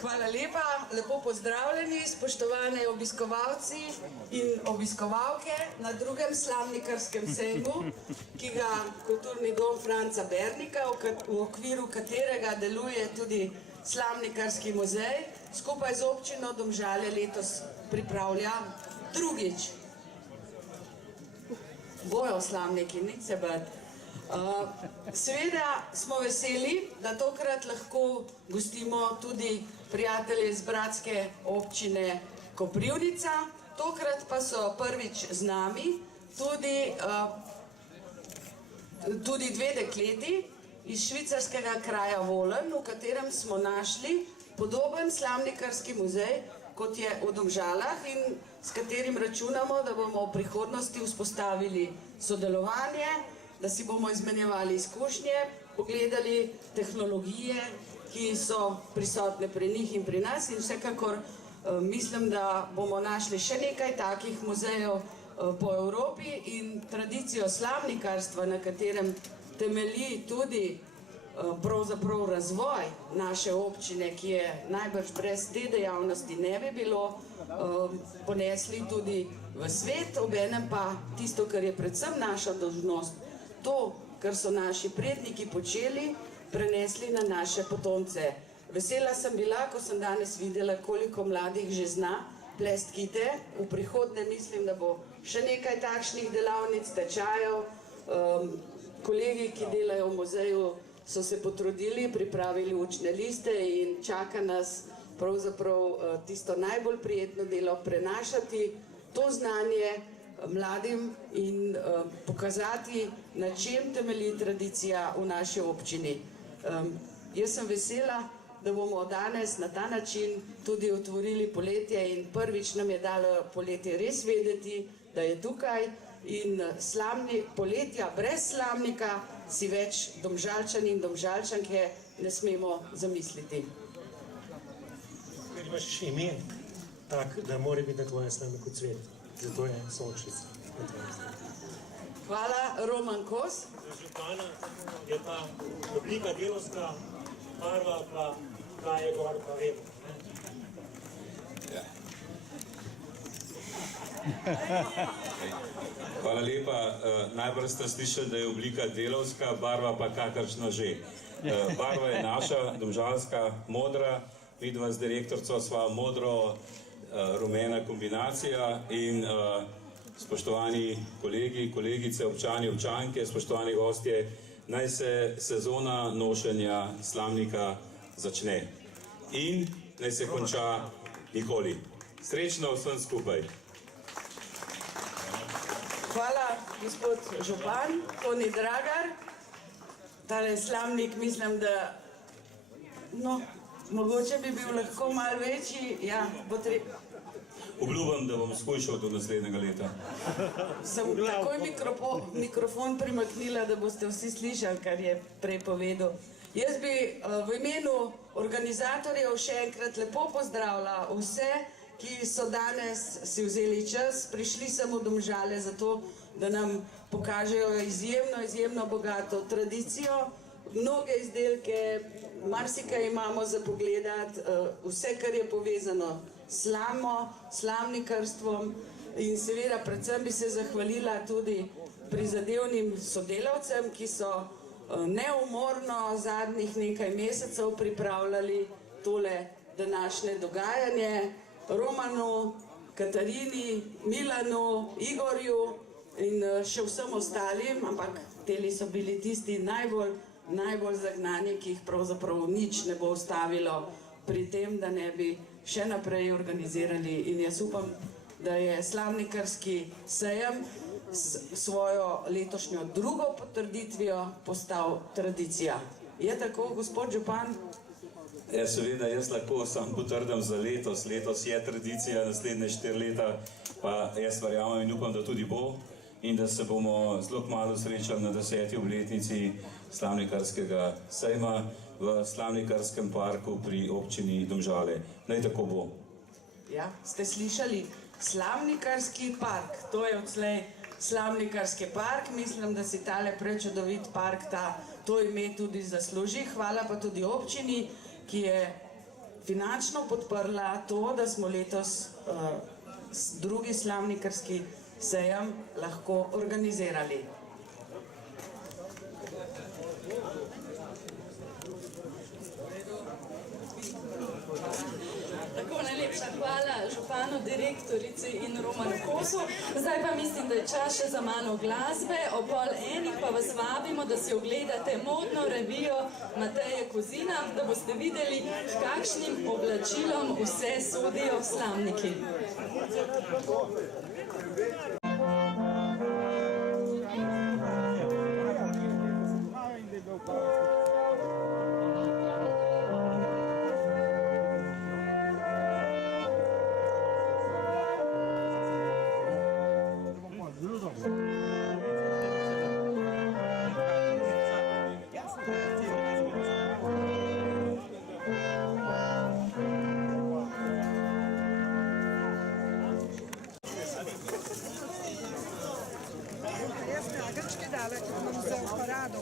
Hvala lepa, lepo pozdravljeni, spoštovane obiskovalci in obiskovalke na drugem slamnikarskem sejmu, ki ga Kulturni dom Franca Bernika, v okviru katerega deluje tudi Slamnikarski muzej, skupaj z občino Domžale letos pripravlja drugič. Bojo slamniki, nič se bati. Seveda smo veseli, da tokrat lahko gostimo tudi prijatelje iz bratske občine Koprivnica. Tokrat pa so prvič z nami tudi dve dekleti iz švicarskega kraja Volen, v katerem smo našli podoben slamnikarski muzej, kot je v Domžalah in s katerim računamo, da bomo v prihodnosti vzpostavili sodelovanje, da si bomo izmenjevali izkušnje, pogledali tehnologije, ki so prisotne pri njih in pri nas in vsekakor mislim, da bomo našli še nekaj takih muzejev po Evropi in tradicijo slamnikarstva, na katerem temelji tudi pravzaprav razvoj naše občine, ki je najbrž brez te dejavnosti ne bi bilo, ponesli tudi v svet, obenem pa tisto, kar je predvsem naša dolžnost, to, kar so naši predniki počeli, prenesli na naše potomce. Vesela sem bila, ko sem danes videla, koliko mladih že zna plest kite. V prihodnje mislim, da bo še nekaj takšnih delavnic, tečajev. Kolegi, ki delajo v muzeju, so se potrudili, pripravili učne liste in čaka nas pravzaprav tisto najbolj prijetno delo, prenašati to znanje mladim in pokazati, na čem temelji tradicija v naši občini. Jaz sem vesela, da bomo danes na ta način tudi otvorili poletje in prvič nam je dalo poletje res vedeti, da je tukaj in poletja brez slamnika si več Domžalčani in Domžalčanke ne smemo zamisliti. Ker imaš ime tak, da mora biti na tvojem slamniku cvet. Zato je sončnica. Hvala, Roman Kos. Za župana je pa oblika delovska, barva pa kaj je gor, pa vemo. Hvala lepa. Najprej ste slišali, da je oblika delovska, barva pa kakršna že. Barva je naša, domžalska, modra. Vidva z direktorco sva modro rumena kombinacija in spoštovani kolegi, kolegice, občani, občanke, spoštovani gostje, naj se sezona nošenja slamnika začne in naj se konča nikoli. Srečno vsem skupaj. Hvala, gospod župan, Toni Dragar. Tale slamnik mislim, da mogoče bi bil lahko malo večji, ja, bo treba. Obljubam, da bom skušal do naslednjega leta. Sem takoj mikrofon primaknila, da boste vsi slišali, kar je prej povedal. Jaz bi v imenu organizatorjev še enkrat lepo pozdravila vse, ki so danes si vzeli čas, prišli sem v Domžale zato, da nam pokažejo izjemno bogato tradicijo, mnoge izdelke, marsikaj imamo za pogledati, vse, kar je povezano s slamo, slamnikarstvom in seveda predvsem bi se zahvalila tudi prizadevnim sodelavcem, ki so neumorno zadnjih nekaj mesecev pripravljali tole današnje dogajanje. Romanu, Katarini, Milanu, Igorju in še vsem ostalim, ampak teli so bili tisti najbolj zagnani, ki jih pravzaprav nič ne bo ustavilo pri tem, da ne bi še naprej organizirali. In jaz upam, da je slavnikarski sejem s svojo letošnjo drugo potrditvijo postal tradicija. Je tako, gospod župan? Seveda, jaz lahko sam potrdim za letos. Letos je tradicija, naslednje 4 leta pa jaz verjamem in upam, da tudi bo in da se bomo zelo kmalu srečali na 10. obletnici slavnikarskega sejma v Slavnikarskem parku pri občini Domžale. Naj tako bo. Ja, ste slišali? Slavnikarski park, to je odslej Slavnikarski park. Mislim, da si tale prečudovit park to ime tudi zasluži. Hvala pa tudi občini, ki je finančno podprla to, da smo letos drugi slavnikarski sejem lahko organizirali. Tako, najlepša hvala županu, direktorici in Romanu Kosu. Zdaj pa mislim, da je čas še za malo glasbe. O 12:30 pa vas vabimo, da si ogledate modno revijo Mateje Kozina, da boste videli, s kakšnim oblačilom vse sodijo slamniki.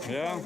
Ja.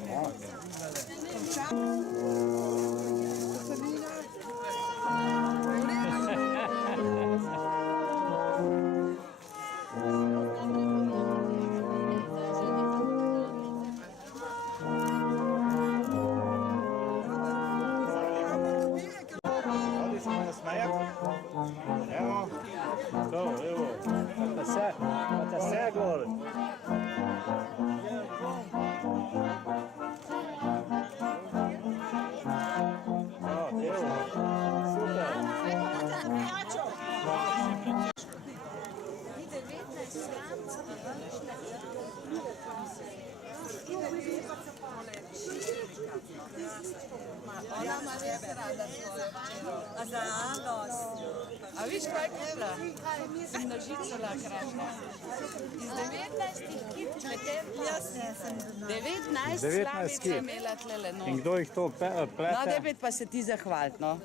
A viš kaj kupila? Gimnazicola krašna. Iz 19 kip pletem. 19 slavic je imela tlele. In kdo jih to plete? No, debet pa se ti zahvalit, no.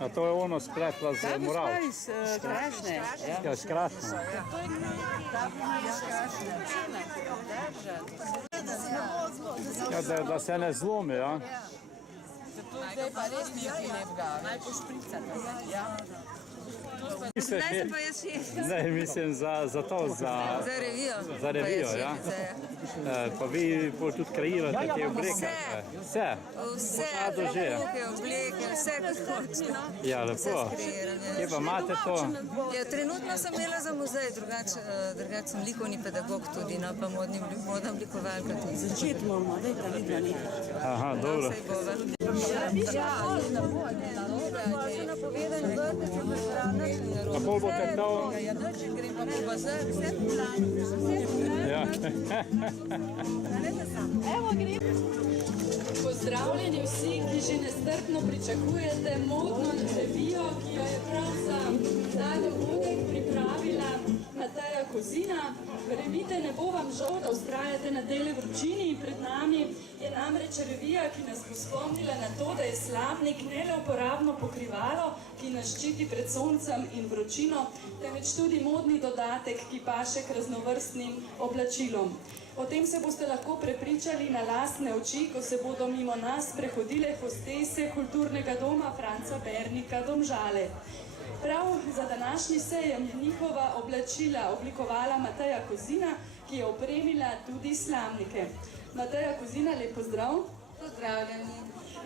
A to je ono spletla z moral? Ta gospa iz Krašne. Ja, iz Krašne. To je iz Krašne. Ja, da se ne zlomi, ja? To zdaj pa res nekaj lepega, naj pošpricate. Ja. Ne, mislim za to, za revijo. Za revijo, ja. Pa vi tudi kreirate te obleke? Vse? Vse, obleke, vse kot hoče. Ja, lepo. Kje pa imate to? Ja, trenutno sem imela za muzej, drugače sem likovni pedagog tudi, no pa modna oblikovalka tudi. Začeti moramo, dajte vidno nekaj. Aha, dobro. A bolj boste to? Ja. Pozdravljeni vsi, ki že nestrpno pričakujete modno revijo, ki jo je prav za ta dogodek pripravila Mateja Kozina. Verjemite, ne bo vam žal, da vztrajate na tej vročini. Pred nami je namreč revija, ki nas bo spomnila na to, da je slamnik ne le uporabno pokrivalo, ki nas ščiti pred soncem in vročino, temveč tudi modni dodatek, ki paše k raznovrstnim oblačilom. O tem se boste lahko prepričali na lastne oči, ko se bodo mimo nas prehodile hostese kulturnega doma Franca Bernika Domžale. Prav za današnji sejem je njihova oblačila oblikovala Mateja Kozina, ki je opremila tudi slamnike. Mateja Kozina, lep pozdrav. Pozdravljeni.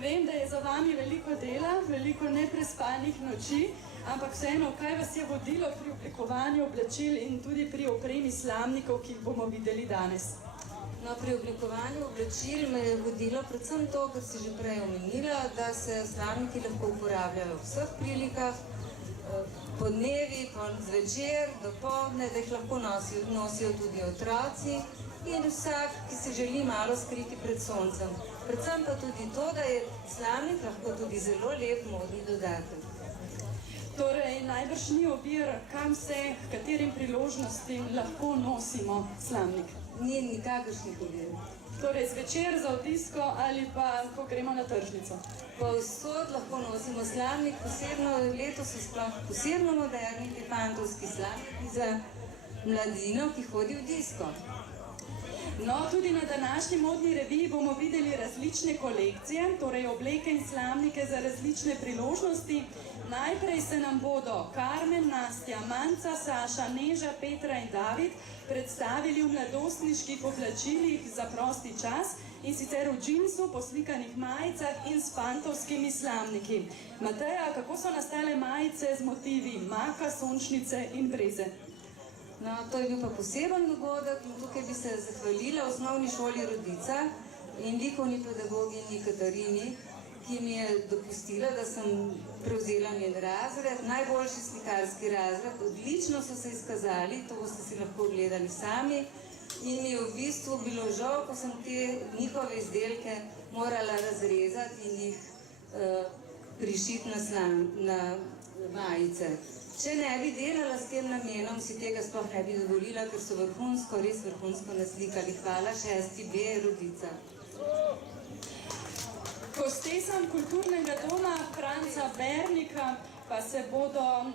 Vem, da je za vami veliko dela, veliko neprespanih noči, ampak vseeno, kaj vas je vodilo pri oblikovanju oblačil in tudi pri opremi slamnikov, ki jih bomo videli danes? No, pri oblikovanju oblačil me je vodilo predvsem to, kar si že prej omenila, da se slamniki lahko uporabljajo v vseh prilikah, po dnevi, zvečer, dopoldne, da jih lahko nosijo tudi otroci in vsak, ki se želi malo skriti pred soncem. Predvsem pa tudi to, da je slamnik lahko tudi zelo lep modni dodatek. Torej, najbrž ni ovir, kam vse, h katerim priložnostim lahko nosimo slamnik. Ni nikakršnih ovir. Torej, zvečer za obisko ali pa, ko gremo na tržnico. Povsod lahko nosimo slamnik, posebno letos so sploh posebno moderni ti fantovski slamniki za mladino, ki hodi v disko. No, tudi na današnji modni reviji bomo videli različne kolekcije, torej obleke in slamnike za različne priložnosti. Najprej se nam bodo Karmen, Nastja, Manca, Saša, Neža, Petra in David predstavili v mladostniških oblačilih za prosti čas in sicer v džinsu, poslikanih majicah in s fantovskimi slamniki. Mateja, kako so nastale majice z motivi maka, sončnice in breze? No, to je bil pa poseben dogodek in tukaj bi se zahvalila osnovni šoli Rodica in likovni pedagoginji Katarini, ki mi je dopustila, da sem prevzela njen razred, najboljši slikarski razred, odlično so se izkazali, to boste si lahko gledali sami in mi je v bistvu bilo žal, ko sem te njihove izdelke morala razrezati in jih prišiti na majice. Če ne bi delala s tem namenom, si tega sploh ne bi dovolila, ker so vrhunsko, res vrhunsko naslikali. Hvala 6B Rodica. Gostesam kulturnega doma Franca Bernika pa se bodo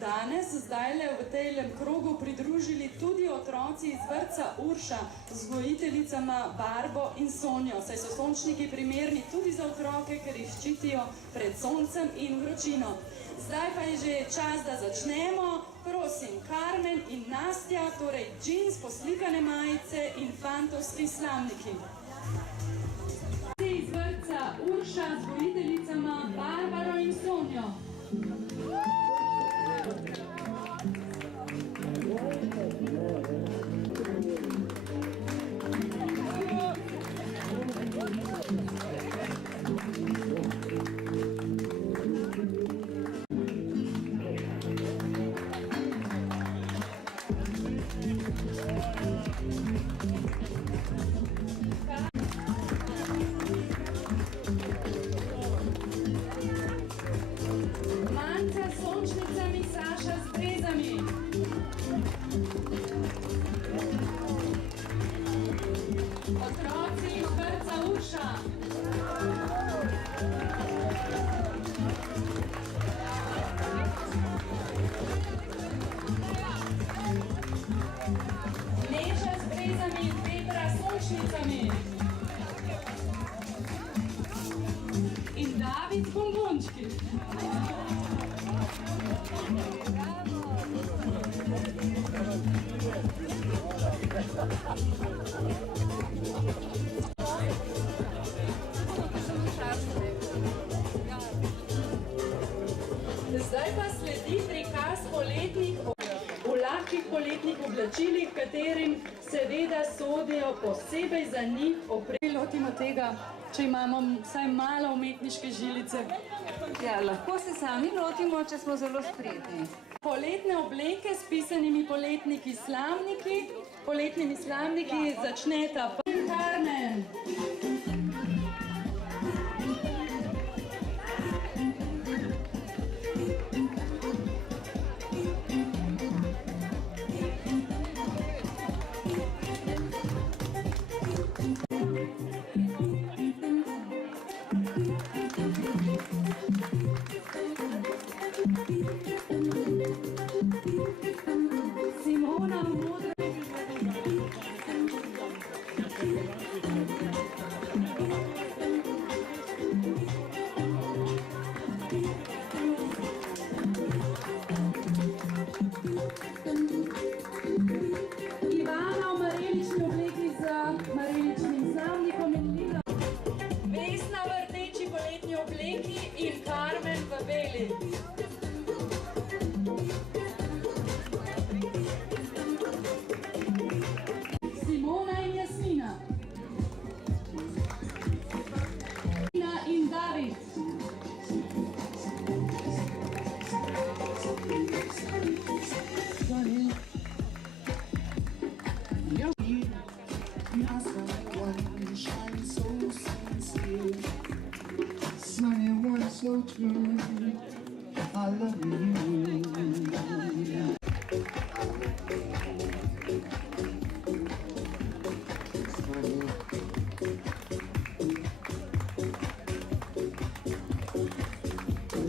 danes, zdajle v tem krogu pridružili tudi otroci iz vrtca Urša z vzgojiteljicama Barbo in Sonjo, saj so sončniki primerni tudi za otroke, ker jih ščitijo pred soncem in vročino. Zdaj pa je že čas, da začnemo. Prosim, Karmen in Nastja, torej džins, poslikane majice in fantovski slamniki. Iz vrtca Urša z vzgojiteljicama Barbaro in Sonjo. Manca s sončnicami, Saša s brezami. Otroci iz vrtca Urša. Neža s brezami in Petra s sončnicami. In David s bombončki. Zdaj pa sledi prikaz poletnih v lahkih poletnih oblačilih, katerim seveda sodijo posebej za njih lotimo tega, če imamo vsaj malo umetniške žilice. Ja, lahko se sami lotimo, če smo zelo spretni. Poletne obleke s pisanimi poletnimi slamniki začneta Karmen. Simona v modrem. veseli. Simona in Jasmina. Ina in David. Sunny one so true, I love you.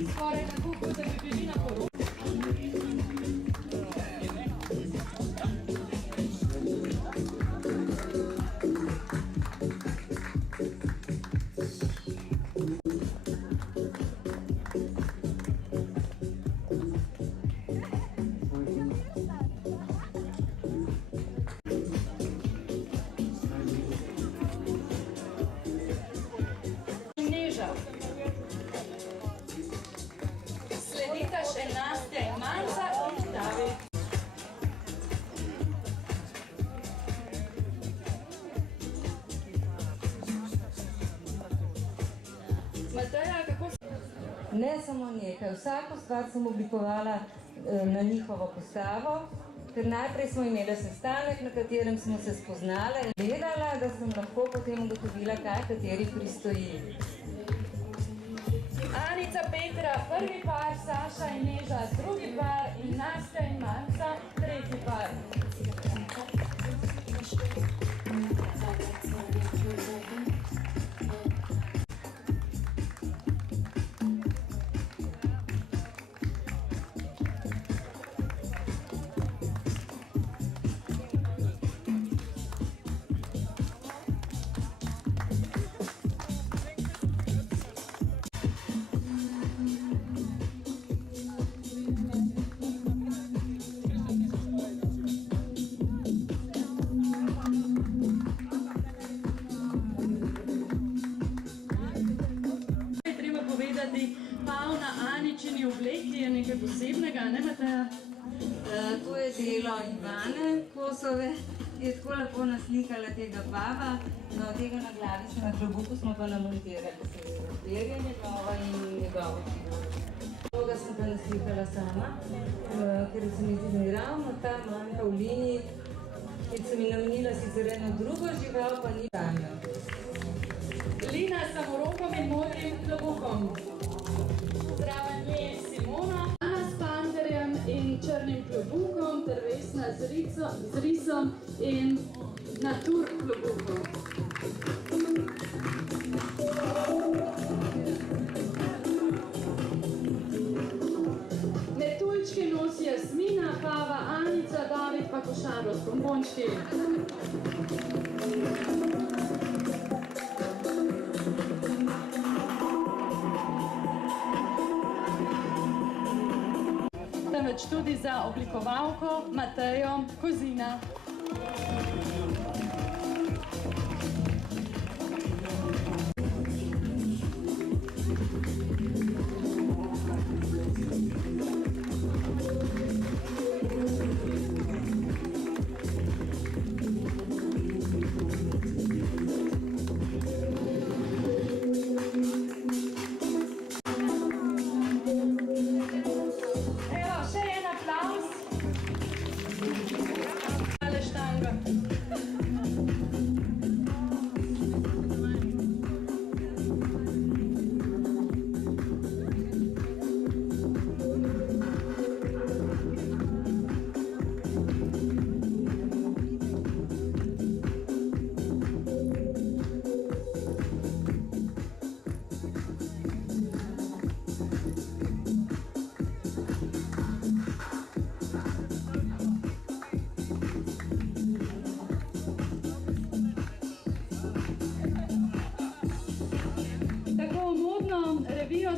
Skoraj tako, kot da bi bili na poroki. Neža. Sledita še Nastja in Manca in David. Mateja, kako si? Ne samo nekaj, vsako stvar sem oblikovala na njihovo postavo, ker najprej smo imeli sestanek, na katerem smo se spoznala in vedela, da sem lahko potem ugotovila, kaj kateri pristoji. Anica, Petra, prvi par, Saša in Neža, drugi par in Nastja in Manca, tretji par. Pav na Aničini obleki je nekaj posebnega, ne Mateja? To je delo Ivane Kosove, ki je tako lepo naslikala tega pava. No, tega na glavi se na klobuku smo pa namontirali, seveda. Perje njegova in njegovo figuro. Toga sem pa naslikala sama, ker se mi zdi, da je ravno ta manjka v liniji, ki se mi namenila sicer eno drugo žival, pa ni Tanja. Lina s samorokom in modrim klobukom. Zraven nje Simona, Ana s panterjem in črnim klobukom, ter Vesna z risom in natur klobukom. Metuljčke nosi Jasmina, Pava Anica, David pa košaro s bombončki. Temveč tudi za oblikovalko Matejo Kozina.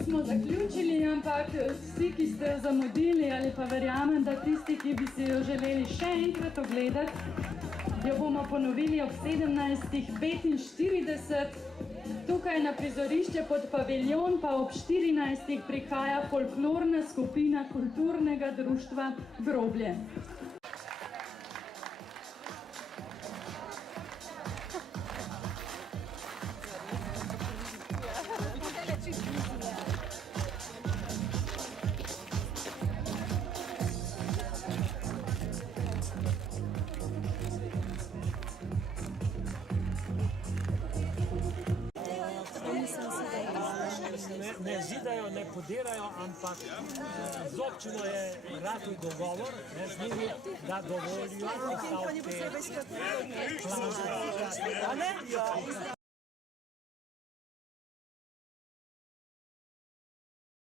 Smo zaključili, ampak vsi, ki ste jo zamudili ali pa verjamem, da tisti, ki bi si jo želeli še enkrat ogledati, jo bomo ponovili ob 17:45 Tukaj na prizorišče pod paviljon pa ob 14. prihaja folklorna skupina kulturnega društva Groblje. Ne zidajo, ne podirajo, ampak z občino je ratul dogovor z njimi, da dovolijo postaviti plažo.